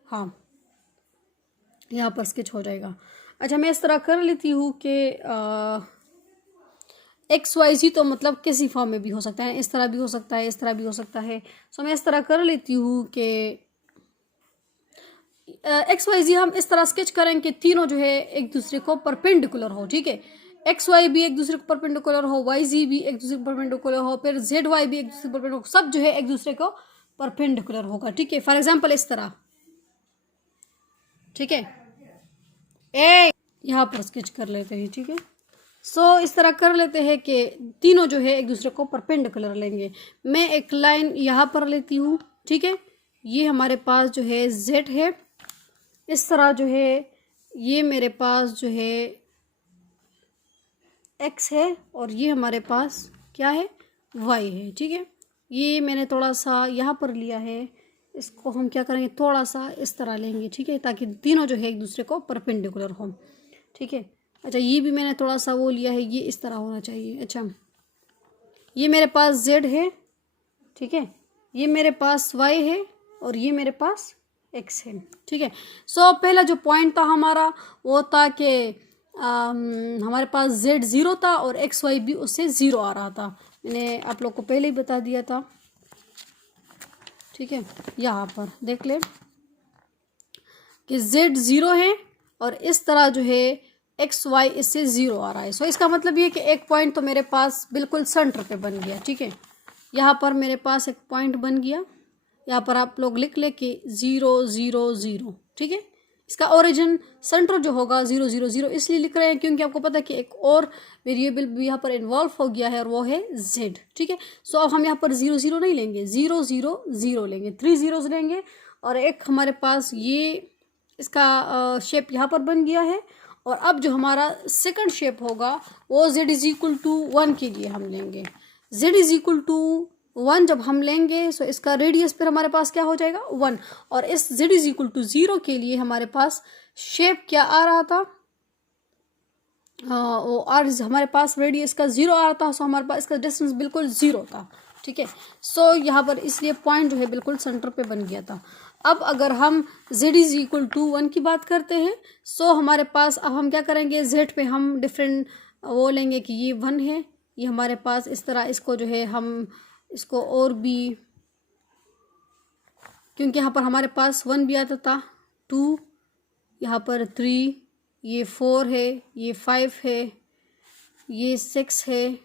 हाँ यहाँ पर स्केच हो जाएगा। अच्छा, मैं इस तरह कर लेती हूँ कि XYZ तो मतलब किसी फॉर्म में भी हो सकता है, इस तरह भी हो सकता है, इस तरह भी हो सकता है। सो मैं इस तरह कर लेती हूँ कि XYZ हम इस तरह स्केच करेंगे कि तीनों जो है एक दूसरे को परपेंडिकुलर हो, ठीक है। XY भी एक दूसरे को परपेंडिकुलर हो, YZ भी एक दूसरे को परपेंडिकुलर हो, फिर ZY भी एक दूसरे को परपेंडिकुलर, सब जो है एक दूसरे को परपेंडिकुलर होगा, ठीक है। फॉर एग्जांपल इस तरह, ठीक है, यहाँ पर स्केच कर लेते हैं, ठीक है। सो इस तरह कर लेते हैं कि तीनों जो है एक दूसरे को परपेंडिकुलर लेंगे। मैं एक लाइन यहाँ पर लेती हूँ, ठीक है। ये हमारे पास जो है Z है, इस तरह जो है ये मेरे पास जो है x है, और ये हमारे पास क्या है, y है, ठीक है। ये मैंने थोड़ा सा यहाँ पर लिया है, इसको हम क्या करेंगे, थोड़ा सा इस तरह लेंगे, ठीक है, ताकि तीनों जो है एक दूसरे को परपेंडिकुलर हो, ठीक है। अच्छा, ये भी मैंने थोड़ा सा वो लिया है, ये इस तरह होना चाहिए। अच्छा, ये मेरे पास z है, ठीक है, ये मेरे पास y है, और ये मेरे पास x है, ठीक है। सो पहला जो पॉइंट था हमारा वो था कि हमारे पास z 0 था और XY भी उससे 0 आ रहा था। मैंने आप लोग को पहले ही बता दिया था, ठीक है। यहाँ पर देख ले कि z 0 है और इस तरह जो है XY इससे 0 आ रहा है। सो इसका मतलब ये कि एक पॉइंट तो मेरे पास बिल्कुल सेंटर पे बन गया, ठीक है। यहाँ पर मेरे पास एक पॉइंट बन गया, यहाँ पर आप लोग लिख ले कि 0 0 0, ठीक है। इसका ओरिजिन सेंटर जो होगा 0 0 0 इसलिए लिख रहे हैं क्योंकि आपको पता है कि एक और वेरिएबल भी यहाँ पर इन्वॉल्व हो गया है और वो है z, ठीक है। सो अब हम यहाँ पर 0 0 नहीं लेंगे, 0 0 0 लेंगे, 3 zeros लेंगे, और एक हमारे पास ये इसका शेप यहाँ पर बन गया है। और अब जो हमारा सेकंड शेप होगा वो z इज इक्वल टू 1 के लिए हम लेंगे। z इज इक्वल टू 1 जब हम लेंगे सो इसका रेडियस फिर हमारे पास क्या हो जाएगा, 1। और इस z इज इक्वल टू 0 के लिए हमारे पास शेप क्या आ रहा था, वो हमारे पास रेडियस का 0 आ रहा था। सो हमारे पास इसका डिस्टेंस बिल्कुल 0 था, ठीक है। सो यहाँ पर इसलिए पॉइंट जो है बिल्कुल सेंटर पे बन गया था। अब अगर हम z इज इक्वल टू 1 की बात करते हैं सो हमारे पास अब हम क्या करेंगे, z पे हम डिफरेंट वो लेंगे कि ये 1 है, ये हमारे पास इस तरह इसको जो है हम इसको और भी, क्योंकि यहाँ पर हमारे पास 1 भी आता था, 2, यहाँ पर 3, ये 4 है, ये 5 है, ये 6 है,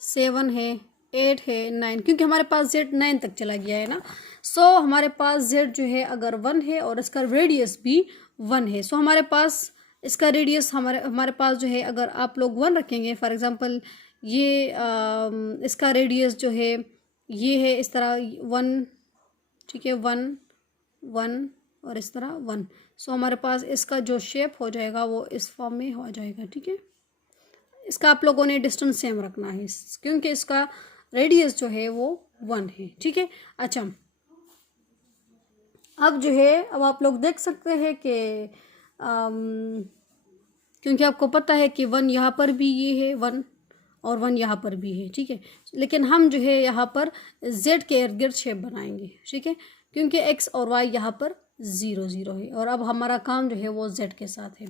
7 है, 8 है, 9, क्योंकि हमारे पास z 9 तक चला गया है ना। सो हमारे पास z जो है अगर 1 है और इसका रेडियस भी 1 है, सो हमारे पास इसका रेडियस हमारे पास जो है अगर आप लोग 1 रखेंगे, फॉर एग्जांपल ये इसका रेडियस जो है ये है इस तरह 1, ठीक है, 1 1 और इस तरह 1। सो हमारे पास इसका जो शेप हो जाएगा वो इस फॉर्म में हो जाएगा, ठीक है। इसका आप लोगों ने डिस्टेंस सेम रखना है क्योंकि इसका रेडियस जो है वो 1 है, ठीक है। अच्छा, अब जो है अब आप लोग देख सकते हैं कि क्योंकि आपको पता है कि 1 यहाँ पर भी ये है 1 और 1 यहाँ पर भी है, ठीक है। लेकिन हम जो है यहाँ पर z के इर्द गिर्द शेप बनाएंगे, ठीक है। क्योंकि एक्स और वाई यहाँ पर 0 0 है और अब हमारा काम जो है वो जेड के साथ है।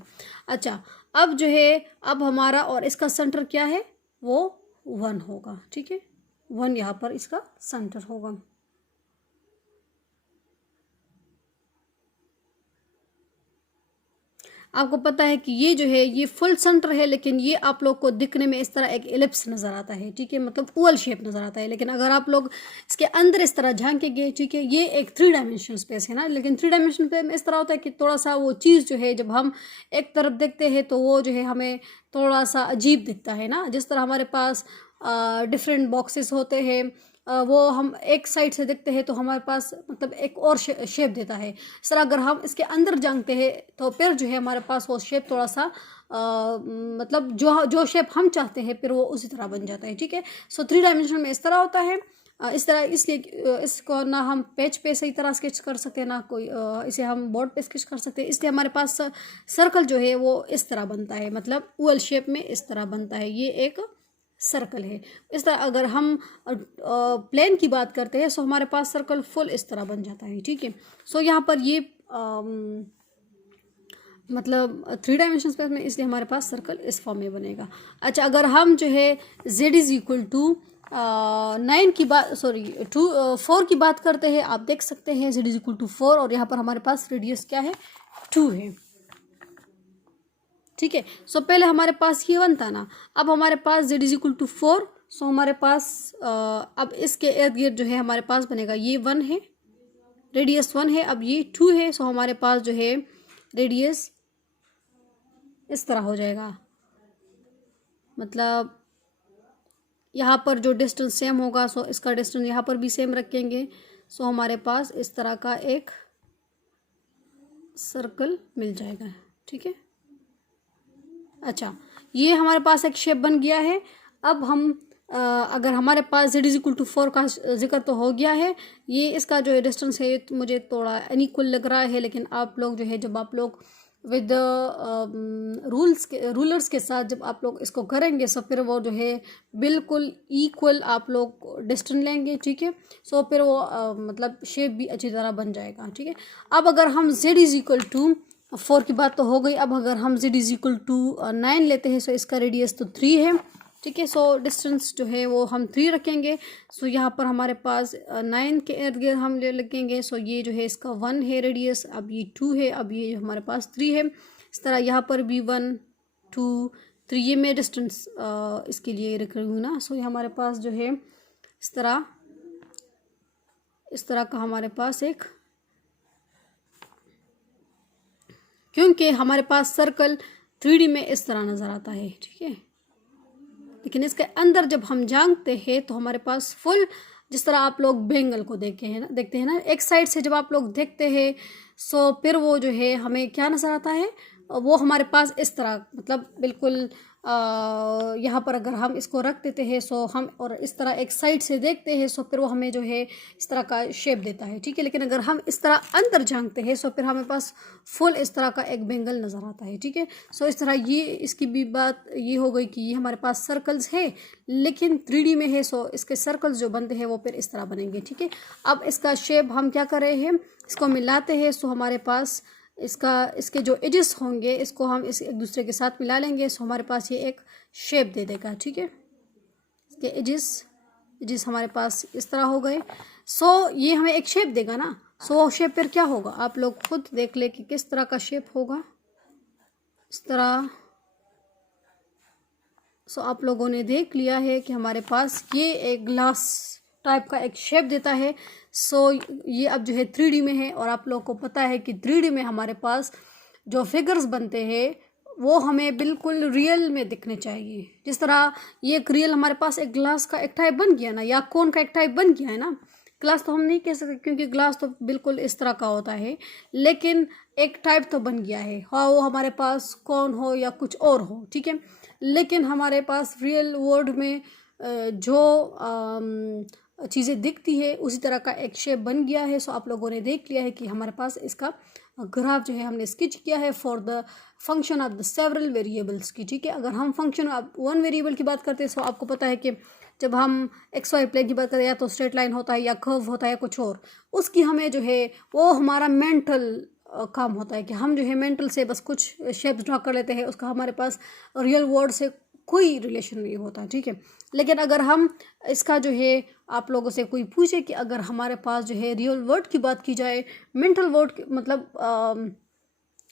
अच्छा, अब जो है अब हमारा और इसका सेंटर क्या है, वो 1 होगा। ठीक है, 1 यहाँ पर इसका सेंटर होगा। आपको पता है कि ये जो है ये फुल सेंटर है, लेकिन ये आप लोग को दिखने में इस तरह एक एलिप्स नज़र आता है। ठीक है, मतलब ओवल शेप नज़र आता है। लेकिन अगर आप लोग इसके अंदर इस तरह झांकेंगे, ठीक है, ये एक 3 डायमेंशनल स्पेस है ना, लेकिन 3 डायमेंशनल स्पेस में इस तरह होता है कि थोड़ा सा वो चीज़ जो है जब हम एक तरफ देखते हैं तो वो जो है हमें थोड़ा सा अजीब दिखता है ना। जिस तरह हमारे पास डिफरेंट बॉक्सेस होते हैं, वो हम एक साइड से देखते हैं तो हमारे पास मतलब एक और शेप देता है। इस तरह अगर हम इसके अंदर जानते हैं तो फिर जो है हमारे पास वो शेप थोड़ा सा मतलब जो शेप हम चाहते हैं फिर वो उसी तरह बन जाता है। ठीक है, सो 3 डायमेंशन में इस तरह होता है। इस तरह इसलिए इसको ना हम पेज पे सही तरह स्केच कर सकते हैं, ना कोई इसे हम बोर्ड पे स्केच कर सकते हैं। इसलिए हमारे पास सर्कल जो है वो इस तरह बनता है, मतलब ओवल शेप में इस तरह बनता है। ये एक सर्कल है। इस तरह अगर हम प्लेन की बात करते हैं सो हमारे पास सर्कल फुल इस तरह बन जाता है। ठीक है, सो यहाँ पर ये मतलब 3 डायमेंशन स्पेस में, इसलिए हमारे पास सर्कल इस फॉर्म में बनेगा। अच्छा, अगर हम जो है z इज इक्वल टू 9 की बात 4 की बात करते हैं, आप देख सकते हैं z इज इक्वल टू 4 और यहाँ पर हमारे पास रेडियस क्या है, 2 है। ठीक है, सो पहले हमारे पास ये 1 था ना, अब हमारे पास z इज इक्वल टू 4। सो हमारे पास अब इसके इर्द गिर्द जो है हमारे पास बनेगा ये 1 है, रेडियस 1 है, अब ये 2 है। सो हमारे पास जो है रेडियस इस तरह हो जाएगा, मतलब यहाँ पर जो डिस्टेंस सेम होगा सो इसका डिस्टेंस यहाँ पर भी सेम रखेंगे। सो हमारे पास इस तरह का एक सर्कल मिल जाएगा। ठीक है, अच्छा, ये हमारे पास एक शेप बन गया है। अब हम अगर हमारे पास z इज इक्वल टू 4 का जिक्र तो हो गया है, ये इसका जो डिस्टेंस है मुझे थोड़ा अनइक्वल लग रहा है, लेकिन आप लोग जो है जब आप लोग विद रूलर्स के साथ जब आप लोग इसको करेंगे सो फिर वो जो है बिल्कुल इक्वल आप लोग डिस्टेंस लेंगे। ठीक है, सो फिर वो मतलब शेप भी अच्छी तरह बन जाएगा। ठीक है, अब अगर हम z इज इक्वल टू 4 की बात तो हो गई, अब अगर हम z इज इक्वल टू 9 लेते हैं सो इसका रेडियस तो 3 है। ठीक है, सो डिस्टेंस जो है वो हम 3 रखेंगे। सो यहाँ पर हमारे पास 9 के इर्द गिर्द हम ले लगेंगे। सो ये जो है इसका 1 है रेडियस, अब ये 2 है, अब ये हमारे पास 3 है। इस तरह यहाँ पर भी 1 2 3 ये मैं डिस्टेंस इसके लिए रख रही हूँ ना। सो ये हमारे पास जो है इस तरह का हमारे पास एक, क्योंकि हमारे पास सर्कल 3D में इस तरह नज़र आता है। ठीक है, लेकिन इसके अंदर जब हम झांकते हैं तो हमारे पास फुल, जिस तरह आप लोग बेंगल को देखते हैं ना एक साइड से जब आप लोग देखते हैं सो फिर वो जो है हमें क्या नज़र आता है, वो हमारे पास इस तरह मतलब बिल्कुल यहाँ पर अगर हम इसको रख देते हैं सो हम और इस तरह एक साइड से देखते हैं सो फिर वो हमें जो है इस तरह का शेप देता है। ठीक है, लेकिन अगर हम इस तरह अंदर झांकते हैं सो फिर हमें पास फुल इस तरह का एक बेंगल नज़र आता है। ठीक है, सो इस तरह ये इसकी भी बात ये हो गई कि ये हमारे पास सर्कल्स है लेकिन 3D में है। सो इसके सर्कल्स जो बनते हैं वो फिर इस तरह बनेंगे। ठीक है, अब इसका शेप हम क्या कर रहे हैं, इसको मिलाते हैं। सो हमारे पास इसके जो एजेस होंगे इसको हम इस एक दूसरे के साथ मिला लेंगे। सो हमारे पास ये एक शेप दे देगा। ठीक है, इसके एजेस हमारे पास इस तरह हो गए। सो ये हमें एक शेप देगा ना। सो वो शेप फिर क्या होगा, आप लोग खुद देख ले कि किस तरह का शेप होगा। इस तरह सो आप लोगों ने देख लिया है कि हमारे पास ये एक ग्लास टाइप का एक शेप देता है। सो ये अब जो है 3D में है और आप लोग को पता है कि 3D में हमारे पास जो फिगर्स बनते हैं वो हमें बिल्कुल रियल में दिखने चाहिए। जिस तरह ये एक रियल हमारे पास एक ग्लास का एक टाइप बन गया ना, या कोन का एक टाइप बन गया है ना। ग्लास तो हम नहीं कह सकते क्योंकि ग्लास तो बिल्कुल इस तरह का होता है, लेकिन एक टाइप तो बन गया है, हाँ वो हमारे पास कोन हो या कुछ और हो। ठीक है, लेकिन हमारे पास रियल वर्ल्ड में जो चीज़ें दिखती है उसी तरह का एक शेप बन गया है। सो आप लोगों ने देख लिया है कि हमारे पास इसका ग्राफ जो है हमने स्केच किया है for the function of the several variables की। ठीक है, अगर हम फंक्शन ऑफ 1 वेरिएबल की बात करते हैं सो आपको पता है कि जब हम एक्स वाई प्लेन की बात करें, या तो स्ट्रेट लाइन होता है या कर्व होता है कुछ और, उसकी हमें जो है वो हमारा मेंटल काम होता है कि हम जो है मेंटल से बस कुछ शेप्स ड्रा कर लेते हैं, उसका हमारे पास रियल वर्ल्ड से कोई रिलेशन नहीं होता, ठीक है। लेकिन अगर हम इसका जो है आप लोगों से कोई पूछे कि अगर हमारे पास जो है रियल वर्ल्ड की बात की जाए, मेंटल वर्ल्ड मतलब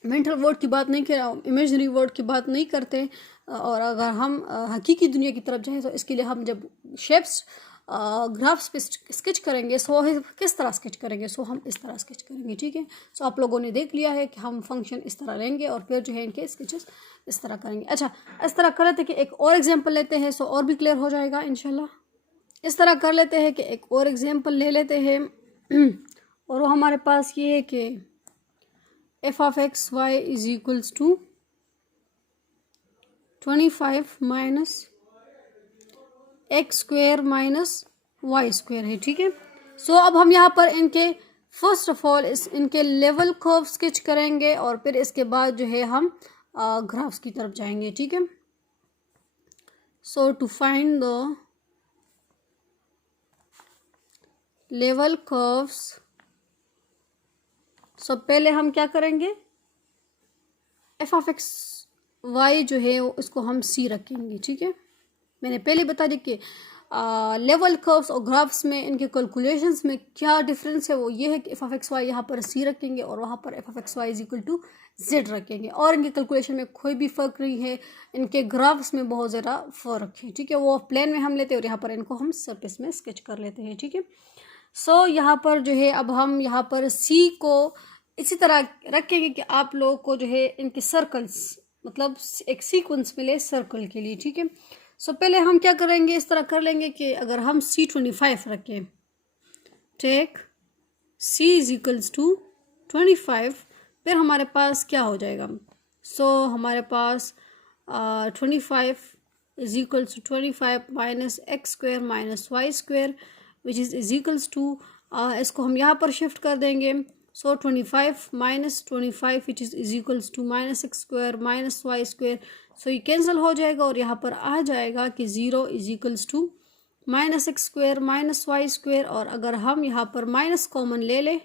मेंटल वर्ल्ड की बात नहीं कर, इमेजिनरी वर्ल्ड की बात नहीं करते, और अगर हम हकीकी दुनिया की तरफ जाएं तो इसके लिए हम जब शेप्स ग्राफ्स पे स्केच करेंगे, सो किस तरह स्केच करेंगे, सो हम इस तरह स्केच करेंगे, ठीक है। सो आप लोगों ने देख लिया है कि हम फंक्शन इस तरह लेंगे और फिर जो है इनके स्केचेस इस तरह करेंगे। अच्छा, इस तरह कर लेते हैं कि एक और एग्जाम्पल लेते हैं, सो और भी क्लियर हो जाएगा इंशाल्लाह। इस तरह कर लेते हैं कि एक और एग्जाम्पल ले लेते हैं और वो हमारे पास ये है कि f of x y is equals to 25 minus x square minus Y square है, ठीक है। सो अब हम यहाँ पर इनके फर्स्ट ऑफ ऑल इनके लेवल कर्व स्केच करेंगे और फिर इसके बाद जो है हम ग्राफ्स की तरफ जाएंगे, ठीक है। So to find the level curves, so पहले हम क्या करेंगे, एफ ऑफ एक्स वाई जो है इसको हम सी रखेंगे, ठीक है। मैंने पहले बता दी कि लेवल कर्व्स और ग्राफ्स में इनके कैलकुलेशंस में क्या डिफरेंस है, वो ये है कि एफ ऑफ एक्स वाई यहाँ पर सी रखेंगे और वहाँ पर f of x Y is equal to z रखेंगे, और इनके कैलकुलेशन में कोई भी फ़र्क नहीं है, इनके ग्राफ्स में बहुत ज़्यादा फ़र्क है, ठीक है। वो प्लेन में हम लेते हैं और यहाँ पर इनको हम सरफेस में स्केच कर लेते हैं, ठीक है। सो यहाँ पर जो है अब हम यहाँ पर सी को इसी तरह रखेंगे कि आप लोगों को जो है इनके सर्कल्स मतलब एक सीक्वेंस मिले सर्कल के लिए, ठीक है। सो पहले हम क्या करेंगे, इस तरह कर लेंगे कि अगर हम C25 रखें, take C is equals to 25, फिर हमारे पास क्या हो जाएगा, सो हमारे पास 25 is equals to 25 minus x square minus Y square which is equals to, इसको हम यहाँ पर शिफ्ट कर देंगे। So 25 minus 25 which is equals to minus x square minus y square, so ये कैंसिल हो जाएगा और यहाँ पर आ जाएगा कि 0 is equals to minus x square minus y square, और अगर हम यहाँ पर माइनस कॉमन ले लें,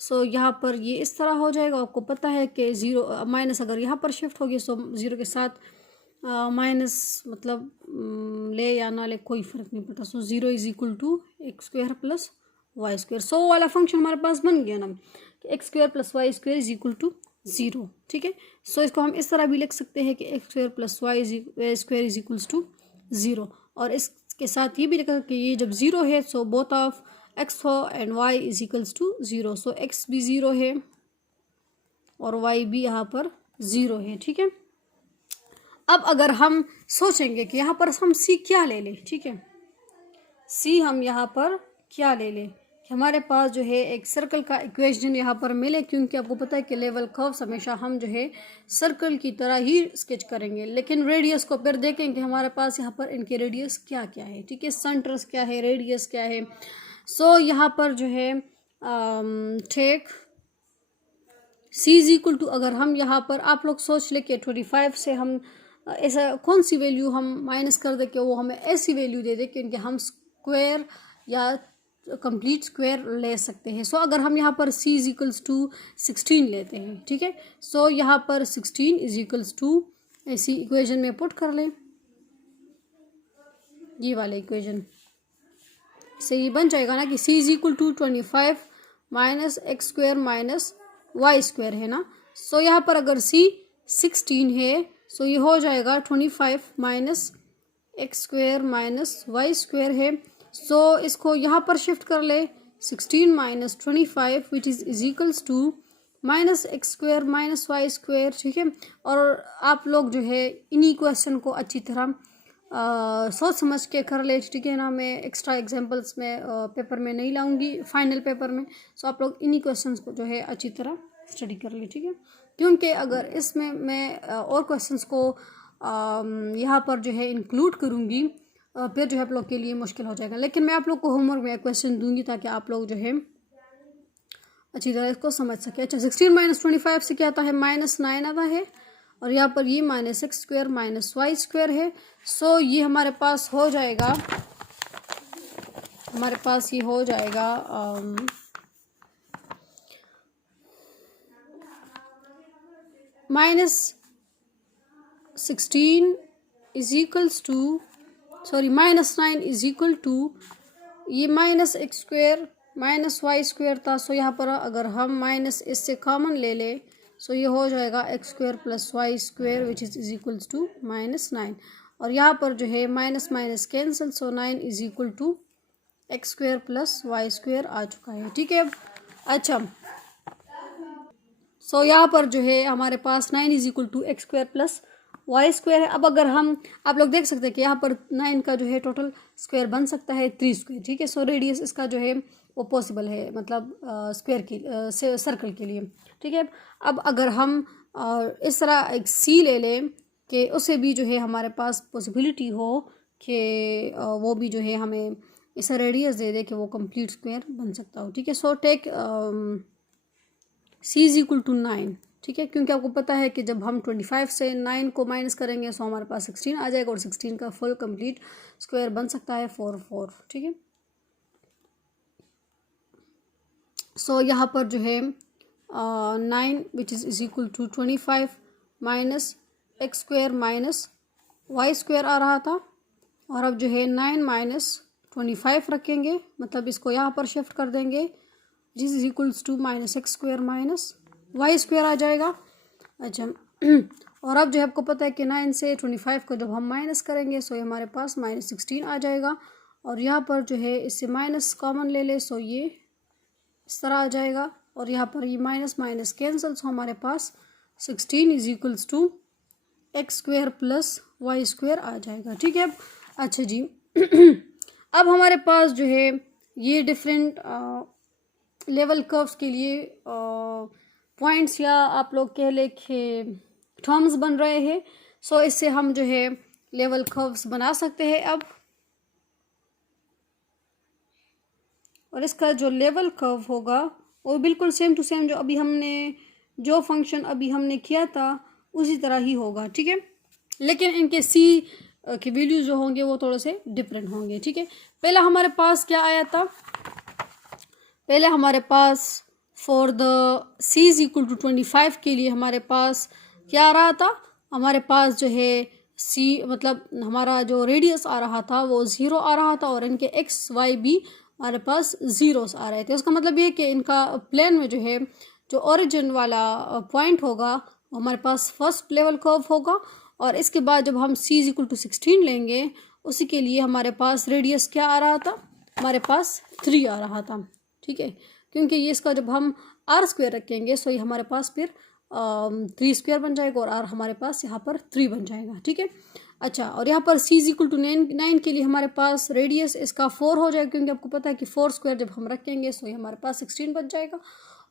सो यहाँ पर ये इस तरह हो जाएगा। आपको पता है कि 0 माइनस अगर यहाँ पर शिफ्ट होगी, सो 0 के साथ माइनस मतलब ले या ना ले कोई फ़र्क नहीं पड़ता। So 0 is equal to x square plus Y square, so वाला फंक्शन हमारे पास बन गया ना कि x square plus Y square is equal to 0, ठीक है। सो इसको हम इस तरह भी लिख सकते हैं कि x square plus Y square is equals to 0, और इसके साथ ये भी लिखा कि ये जब 0 है so both of x and y is equals to 0, so x भी 0 है और वाई भी यहाँ पर 0 है, ठीक है। अब अगर हम सोचेंगे कि यहाँ पर हम सी क्या ले लें, ठीक है, सी हम यहाँ पर क्या ले लें कि हमारे पास जो है एक सर्कल का इक्वेशन यहाँ पर मिले, क्योंकि आपको पता है कि लेवल कर्व्स हमेशा हम जो है सर्कल की तरह ही स्केच करेंगे, लेकिन रेडियस को फिर देखेंगे हमारे पास यहाँ पर इनके रेडियस क्या क्या है, ठीक है, सेंटर्स क्या है, रेडियस क्या है। सो यहाँ पर जो है take C is equal to, अगर हम यहाँ पर आप लोग सोच ले कि 25 से हम ऐसा कौन सी वैल्यू हम माइनस कर दे कि वो हमें ऐसी वैल्यू दे दे कि हम स्क्वायर या कंप्लीट स्क्वायर ले सकते हैं। सो अगर हम यहाँ पर c इज इक्वल्स टू 16 लेते हैं, ठीक है, सो यहाँ पर 16 इज इक्वल्स टू ऐसी इक्वेशन में पुट कर लें, ये वाले इक्वेशन से ये बन जाएगा ना कि c is equal to 25 minus x square minus y square है ना। सो यहाँ पर अगर c 16 है, सो ये हो जाएगा 25 minus x square minus y square है। सो इसको यहाँ पर शिफ्ट कर ले 16 minus 25 which is equals to minus x square minus y square, ठीक है। और आप लोग जो है इन्हीं क्वेश्चन को अच्छी तरह सोच समझ के कर ले, ठीक है ना। मैं एक्स्ट्रा एग्जांपल्स में पेपर में नहीं लाऊंगी, फाइनल पेपर में। सो आप लोग इन्हीं क्वेश्चंस को जो है अच्छी तरह स्टडी कर ले, ठीक है, क्योंकि अगर इसमें मैं और क्वेश्चंस को यहाँ पर जो है इंक्लूड करूँगी फिर जो है आप लोग के लिए मुश्किल हो जाएगा। लेकिन मैं आप लोग को होमवर्क में क्वेश्चन दूंगी ताकि आप लोग जो है अच्छी तरह इसको समझ सके। अच्छा, 16 माइनस 25 से क्या आता है, -9 आता है, और यहाँ पर ये minus x square minus y square है। सो ये हमारे पास हो जाएगा, हमारे पास ये हो जाएगा minus 16 is equals to minus 9 is equal to ये minus x square minus y square था। सो यहाँ पर अगर हम माइनस इससे कॉमन ले ले सो ये हो जाएगा x square plus Y square which is equals to minus 9। और यहाँ पर जो है minus minus cancel, so 9 is equal to x square plus Y square आ चुका है। ठीक है। अच्छा, सो यहाँ पर जो है हमारे पास 9 is equal to x square plus Y square है। अब अगर हम, आप लोग देख सकते हैं कि यहाँ पर 9 का जो है टोटल स्क्वायर बन सकता है 3 स्क्वायर। ठीक है। सो रेडियस इसका जो है वो पॉसिबल है, मतलब स्क्वायर के सर्कल के लिए। ठीक है। अब अगर हम इस तरह एक सी ले लें कि उसे भी जो है हमारे पास पॉसिबिलिटी हो कि वो भी जो है हमें ऐसा रेडियस दे दे कि वो कंप्लीट स्क्वायर बन सकता हो। ठीक है। So take C is equal to 9। ठीक है, क्योंकि आपको पता है कि जब हम 25 से 9 को माइनस करेंगे सो हमारे पास 16 आ जाएगा और 16 का फुल कंप्लीट स्क्वायर बन सकता है 4 4। ठीक है। सो यहाँ पर जो है 9 which is equal to 25 minus x square minus y square आ रहा था। और अब जो है 9 माइनस 25 रखेंगे, मतलब इसको यहाँ पर शिफ्ट कर देंगे, जिस is equals to minus x square minus y square आ जाएगा। अच्छा, और अब जो है आपको पता है कि 9 से 25 को जब हम माइनस करेंगे सो ये हमारे पास माइनस 16 आ जाएगा। और यहाँ पर जो है इससे माइनस कॉमन ले ले सो ये इस तरह आ जाएगा। और यहाँ पर ये माइनस माइनस कैंसिल, सो हमारे पास 16 is equals to x square plus Y square आ जाएगा। ठीक है। अच्छा जी, अब हमारे पास जो है ये डिफरेंट लेवल कर्व्स के लिए पॉइंट्स या आप लोग कह ले कि टर्म्स बन रहे हैं। सो इससे हम जो है लेवल कर्व्स बना सकते हैं अब। और इसका जो लेवल कर्व होगा वो बिल्कुल सेम टू सेम जो अभी हमने जो फंक्शन अभी हमने किया था उसी तरह ही होगा। ठीक है, लेकिन इनके सी के वैल्यूज जो होंगे वो थोड़े से डिफरेंट होंगे। ठीक है, पहला हमारे पास क्या आया था, पहले हमारे पास for the C is equal to 25 के लिए हमारे पास क्या आ रहा था, हमारे पास जो है सी मतलब हमारा जो रेडियस आ रहा था वो 0 आ रहा था और इनके एक्स वाई भी हमारे पास जीरोस आ रहे थे। उसका मतलब ये कि इनका प्लेन में जो है जो ओरिजिन वाला पॉइंट होगा वो हमारे पास फर्स्ट लेवल कर्व होगा। और इसके बाद जब हम सी इज इक्वल टू 16 लेंगे उसी के लिए हमारे पास रेडियस क्या आ रहा था, हमारे पास 3 आ रहा था। ठीक है, क्योंकि ये इसका जब हम आर स्क्वायर रखेंगे सो ये हमारे पास फिर 3 स्क्वायर बन जाएगा और आर हमारे पास यहाँ पर 3 बन जाएगा। ठीक है। अच्छा, और यहाँ पर सी इज इक्वल टू 9 के लिए हमारे पास रेडियस इसका 4 हो जाएगा, क्योंकि आपको पता है कि 4 स्क्वायर जब हम रखेंगे सो ये हमारे पास 16 बन जाएगा।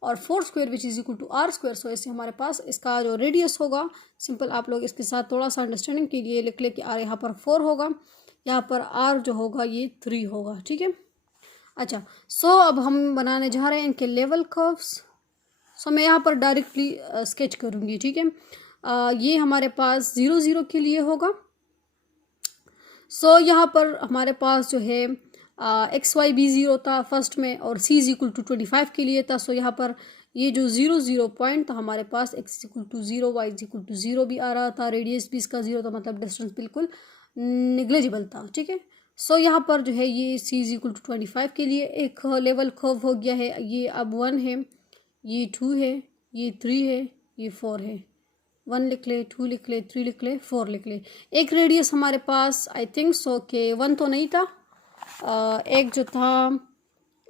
और 4 square which is equal to r square, so इससे हमारे पास इसका जो रेडियस होगा, सिंपल आप लोग इसके साथ थोड़ा सा अंडरस्टैंडिंग के लिए लिख ले कि आर यहाँ पर 4 होगा, यहाँ पर आर जो होगा ये 3 होगा। ठीक है। अच्छा, सो अब हम बनाने जा रहे हैं इनके लेवल कर्व्स। सो मैं यहाँ पर डायरेक्टली स्केच करूँगी। ठीक है, ये हमारे पास 0 0 के लिए होगा। सो यहाँ पर हमारे पास जो है एक्स वाई भी 0 था फर्स्ट में और सी इज इक्वल टू 25 के लिए था। सो यहाँ पर ये जो 0 0 पॉइंट था हमारे पास x equal to 0 y is equal to 0 भी आ रहा था, रेडियस भी इसका 0 था, मतलब डिस्टेंस बिल्कुल निग्लेजिबल था। ठीक है। सो यहाँ पर जो है ये सी इज इक्वल टू 25 के लिए एक लेवल कर्व हो गया है। ये अब 1 है, ये 2 है, ये 3 है, ये 4 है। 1 लिख ले, 2 लिख ले, 3 लिख ले, 4 लिख ले। एक रेडियस हमारे पास आई थिंक सो के 1 तो नहीं था, एक जो था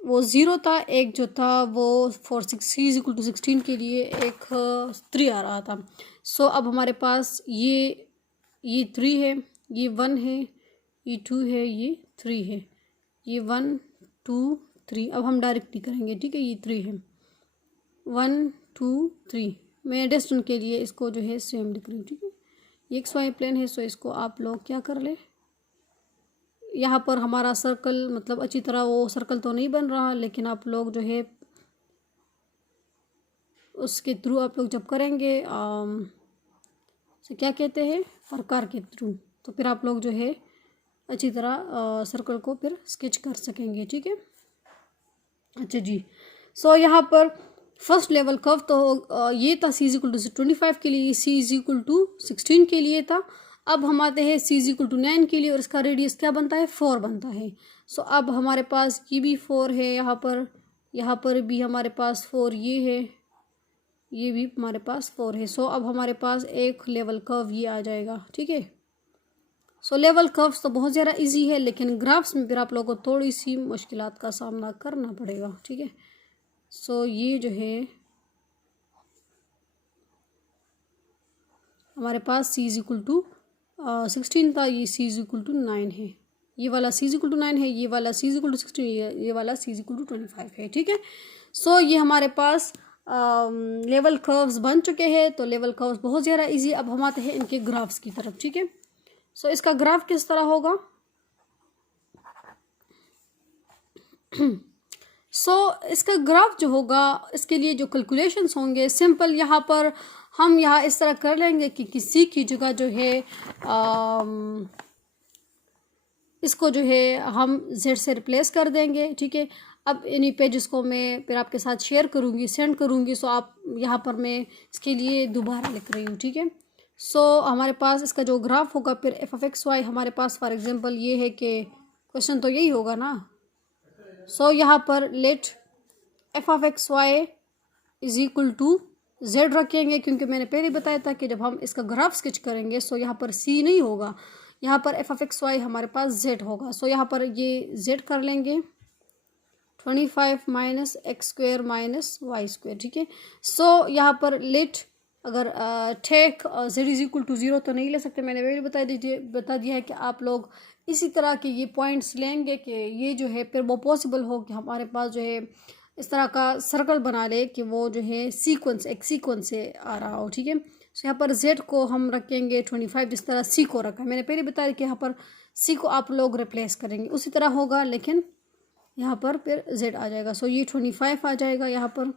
वो 0 था, एक जो था वो फॉर 6 इज इक्वल टू 16 के लिए एक 3 आ रहा था। सो अब हमारे पास ये 3 है, ये 1 है, ये 2 है, ये 3 है, ये 1 2 3। अब हम डायरेक्टली करेंगे। ठीक है, ये 3 है, 1 2 3। मैं डिस्टेंस के लिए इसको जो है सेम लिख रही हूँ। ठीक है, ये एक्स वाई प्लेन है, सो इसको आप लोग क्या कर ले, यहाँ पर हमारा सर्कल मतलब अच्छी तरह वो सर्कल तो नहीं बन रहा, लेकिन आप लोग जो है उसके थ्रू आप लोग जब करेंगे से क्या कहते हैं, प्रकार के थ्रू। तो फिर आप लोग जो है अच्छी तरह सर्कल को फिर स्केच कर सकेंगे, ठीक है। अच्छा जी, सो यहाँ पर फर्स्ट लेवल कर्व तो ये था c इक्वल टू 25 के लिए, c इक्वल टू 16 के लिए था। अब हम आते हैं c इक्वल टू 9 के लिए और इसका रेडियस क्या बनता है, 4 बनता है। सो अब हमारे पास ये भी 4 है, यहाँ पर भी हमारे पास 4 ये है, ये भी हमारे पास 4 है। सो अब हमारे पास एक लेवल कर्व ये आ जाएगा, ठीक है। सो लेवल कर्व्स तो बहुत ज़्यादा इजी है, लेकिन ग्राफ्स में फिर आप लोगों को थोड़ी सी मुश्किलात का सामना करना पड़ेगा, ठीक है। सो ये जो है हमारे पास c इक्वल टू 16 था, ये c इक्वल टू 9 है, ये वाला c इक्वल टू 9 है, ये वाला c इक्वल टू 16, ये वाला c इक्वल टू 25 है, ठीक है। सो ये हमारे पास लेवल कर्व्स बन चुके हैं। तो लेवल कर्व्स बहुत ज़्यादा इजी। अब हम आते हैं इनके ग्राफ्स की तरफ, ठीक है। सो इसका ग्राफ किस तरह होगा, इसका ग्राफ जो होगा, इसके लिए जो कैलकुलेशंस होंगे सिंपल, यहाँ पर हम यहाँ इस तरह कर लेंगे कि किसी की जगह जो है इसको जो है हम z से रिप्लेस कर देंगे, ठीक है। अब इन्हीं पेजेस को मैं फिर आपके साथ शेयर करूँगी, सेंड करूँगी। सो आप यहाँ पर मैं इसके लिए दोबारा लिख रही हूँ, ठीक है। सो हमारे पास इसका जो ग्राफ होगा फिर f(x, y) हमारे पास फॉर एग्जांपल ये है कि क्वेश्चन तो यही होगा ना। सो यहाँ पर let f(x, y) is equal to z रखेंगे, क्योंकि मैंने पहले बताया था कि जब हम इसका ग्राफ स्केच करेंगे सो यहाँ पर c नहीं होगा, यहाँ पर f(x, y) हमारे पास z होगा। सो यहाँ पर ये z कर लेंगे 25 minus x square minus Y square, ठीक है। सो यहाँ पर लेट अगर take z is equal to 0 तो नहीं ले सकते, मैंने पहले बता दिया है कि आप लोग इसी तरह के ये पॉइंट्स लेंगे कि ये जो है फिर वो पॉसिबल हो कि हमारे पास जो है इस तरह का सर्कल बना ले कि वो जो है एक सीक्वेंस से आ रहा हो, ठीक है। सो यहाँ पर z को हम रखेंगे 25, जिस तरह c को रखा है, मैंने पहले बताया कि यहाँ पर c को आप लोग रिप्लेस करेंगे उसी तरह होगा, लेकिन यहाँ पर फिर z आ जाएगा। सो ये 25 आ जाएगा, यहाँ पर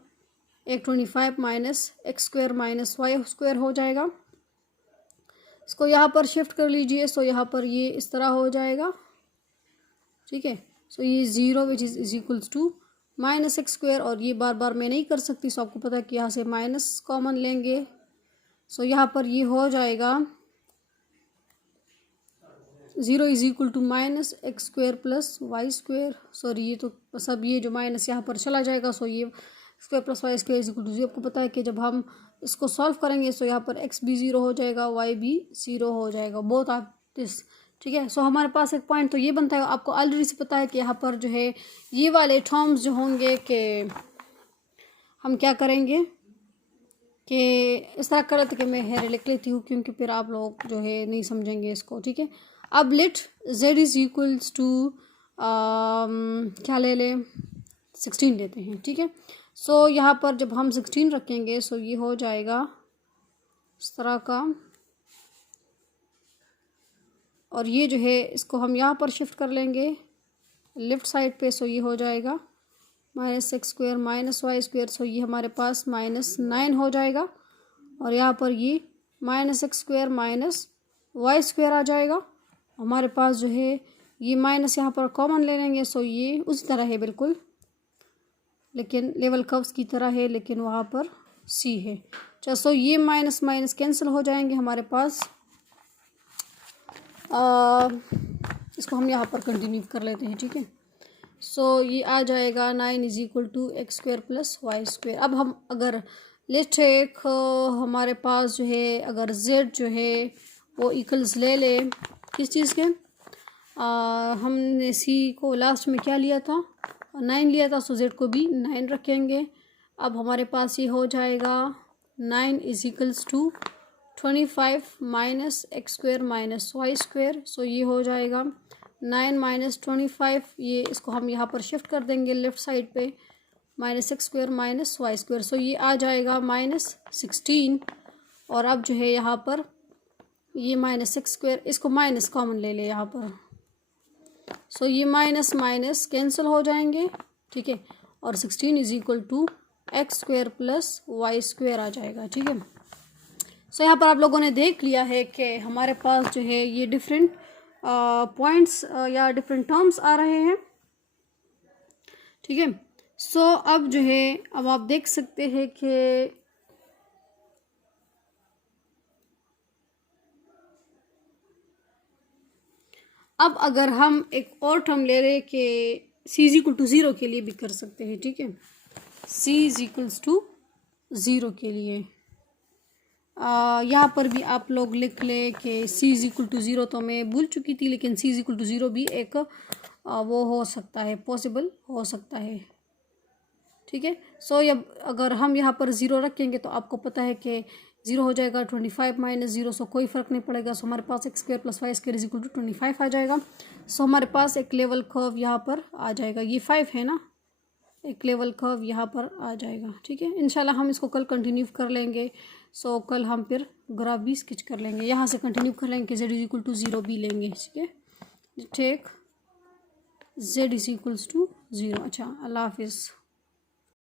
एक 25 minus x square minus Y square हो जाएगा। इसको यहाँ पर शिफ्ट कर लीजिए। सो यहाँ पर ये इस तरह हो जाएगा, ठीक है। सो ये 0 which is equals to minus x square, और ये बार बार मैं नहीं कर सकती। सो आपको पता है कि यहाँ से माइनस कॉमन लेंगे। सो यहाँ पर ये हो जाएगा 0 is equal to minus x square plus y square. Sorry, ये तो सब ये जो माइनस यहाँ पर चला जाएगा। सो ये square plus y square is equal to 0। आपको पता है कि जब हम इसको सॉल्व करेंगे सो यहाँ पर x भी 0 हो जाएगा, y भी 0 हो जाएगा, बोथ ऑफ दिस, ठीक है। सो हमारे पास एक पॉइंट तो ये बनता है। आपको ऑलरेडी से पता है कि यहाँ पर जो है ये वाले टर्म्स जो होंगे कि हम क्या करेंगे कि इस तरह कर लेते कि मैं हेयर लिख लेती हूँ, क्योंकि फिर आप लोग जो है नहीं समझेंगे इसको, ठीक है। अब let z is equals to क्या ले लें, 16 लेते हैं, ठीक है। सो यहाँ पर जब हम 16 रखेंगे सो ये हो जाएगा इस तरह का, और ये जो है इसको हम यहाँ पर शिफ्ट कर लेंगे लेफ़्ट साइड पे। सो ये हो जाएगा minus x square minus Y square. So ये हमारे पास -9 हो जाएगा, और यहाँ पर ये minus x square minus Y square आ जाएगा। हमारे पास जो है ये माइनस यहाँ पर कॉमन ले लेंगे। सो ये उसी तरह है बिल्कुल, लेकिन लेवल कर्व्स की तरह है, लेकिन वहाँ पर c है। अच्छा, सो ये माइनस माइनस कैंसिल हो जाएंगे हमारे पास। इसको हम यहाँ पर कंटिन्यू कर लेते हैं, ठीक है। सो ये आ जाएगा 9 is equal to x square plus y square. अब हम अगर लेट एक हमारे पास जो है अगर z जो है वो इक्वल्स ले ले किस चीज़ के, हमने c को लास्ट में क्या लिया था, 9 लिया था। सो z को भी 9 रखेंगे। अब हमारे पास ये हो जाएगा 9 is equals to 25 minus x square minus Y square. So ये हो जाएगा 9 माइनस 25, ये इसको हम यहाँ पर शिफ्ट कर देंगे लेफ़्ट साइड पे, minus x square minus Y square. So ये आ जाएगा -16, और अब जो है यहाँ पर ये माइनस एक्स स्क्वेयर, इसको माइनस कॉमन ले ले यहाँ पर। सो ये माइनस माइनस कैंसिल हो जाएंगे, ठीक है, और 16 is equal to x square plus y square आ जाएगा, ठीक है। सो यहाँ पर आप लोगों ने देख लिया है कि हमारे पास जो है ये डिफरेंट पॉइंट्स या डिफरेंट टर्म्स आ रहे हैं, ठीक है। सो अब जो है अब आप देख सकते हैं कि अब अगर हम एक और टर्म ले रहे कि c इज इक्वल टू 0 के लिए भी कर सकते हैं, ठीक है। c इज इक्वल्स टू 0 के लिए यहाँ पर भी आप लोग लिख ले कि c इज इक्वल टू 0, तो मैं भूल चुकी थी, लेकिन c इज इक्वल टू 0 भी एक वो हो सकता है, पॉसिबल हो सकता है, ठीक है। सो अब अगर हम यहाँ पर 0 रखेंगे तो आपको पता है कि 0 हो जाएगा 25 माइनस 0, सो कोई फ़र्क नहीं पड़ेगा। सो हमारे पास x square plus Y square is equal to 25 आ जाएगा। सो हमारे पास एक लेवल कर्व यहाँ पर आ जाएगा, ये 5 है ना, एक लेवल कर्व यहाँ पर आ जाएगा, ठीक है। इंशाल्लाह हम इसको कल कंटिन्यू कर लेंगे। सो कल हम फिर ग्राफ भी स्केच कर लेंगे, यहाँ से कंटिन्यू कर लेंगे कि z इज इक्वल टू 0 भी लेंगे, ठीक है। Take z is equals to 0। अच्छा, अल्लाह हाफिज़।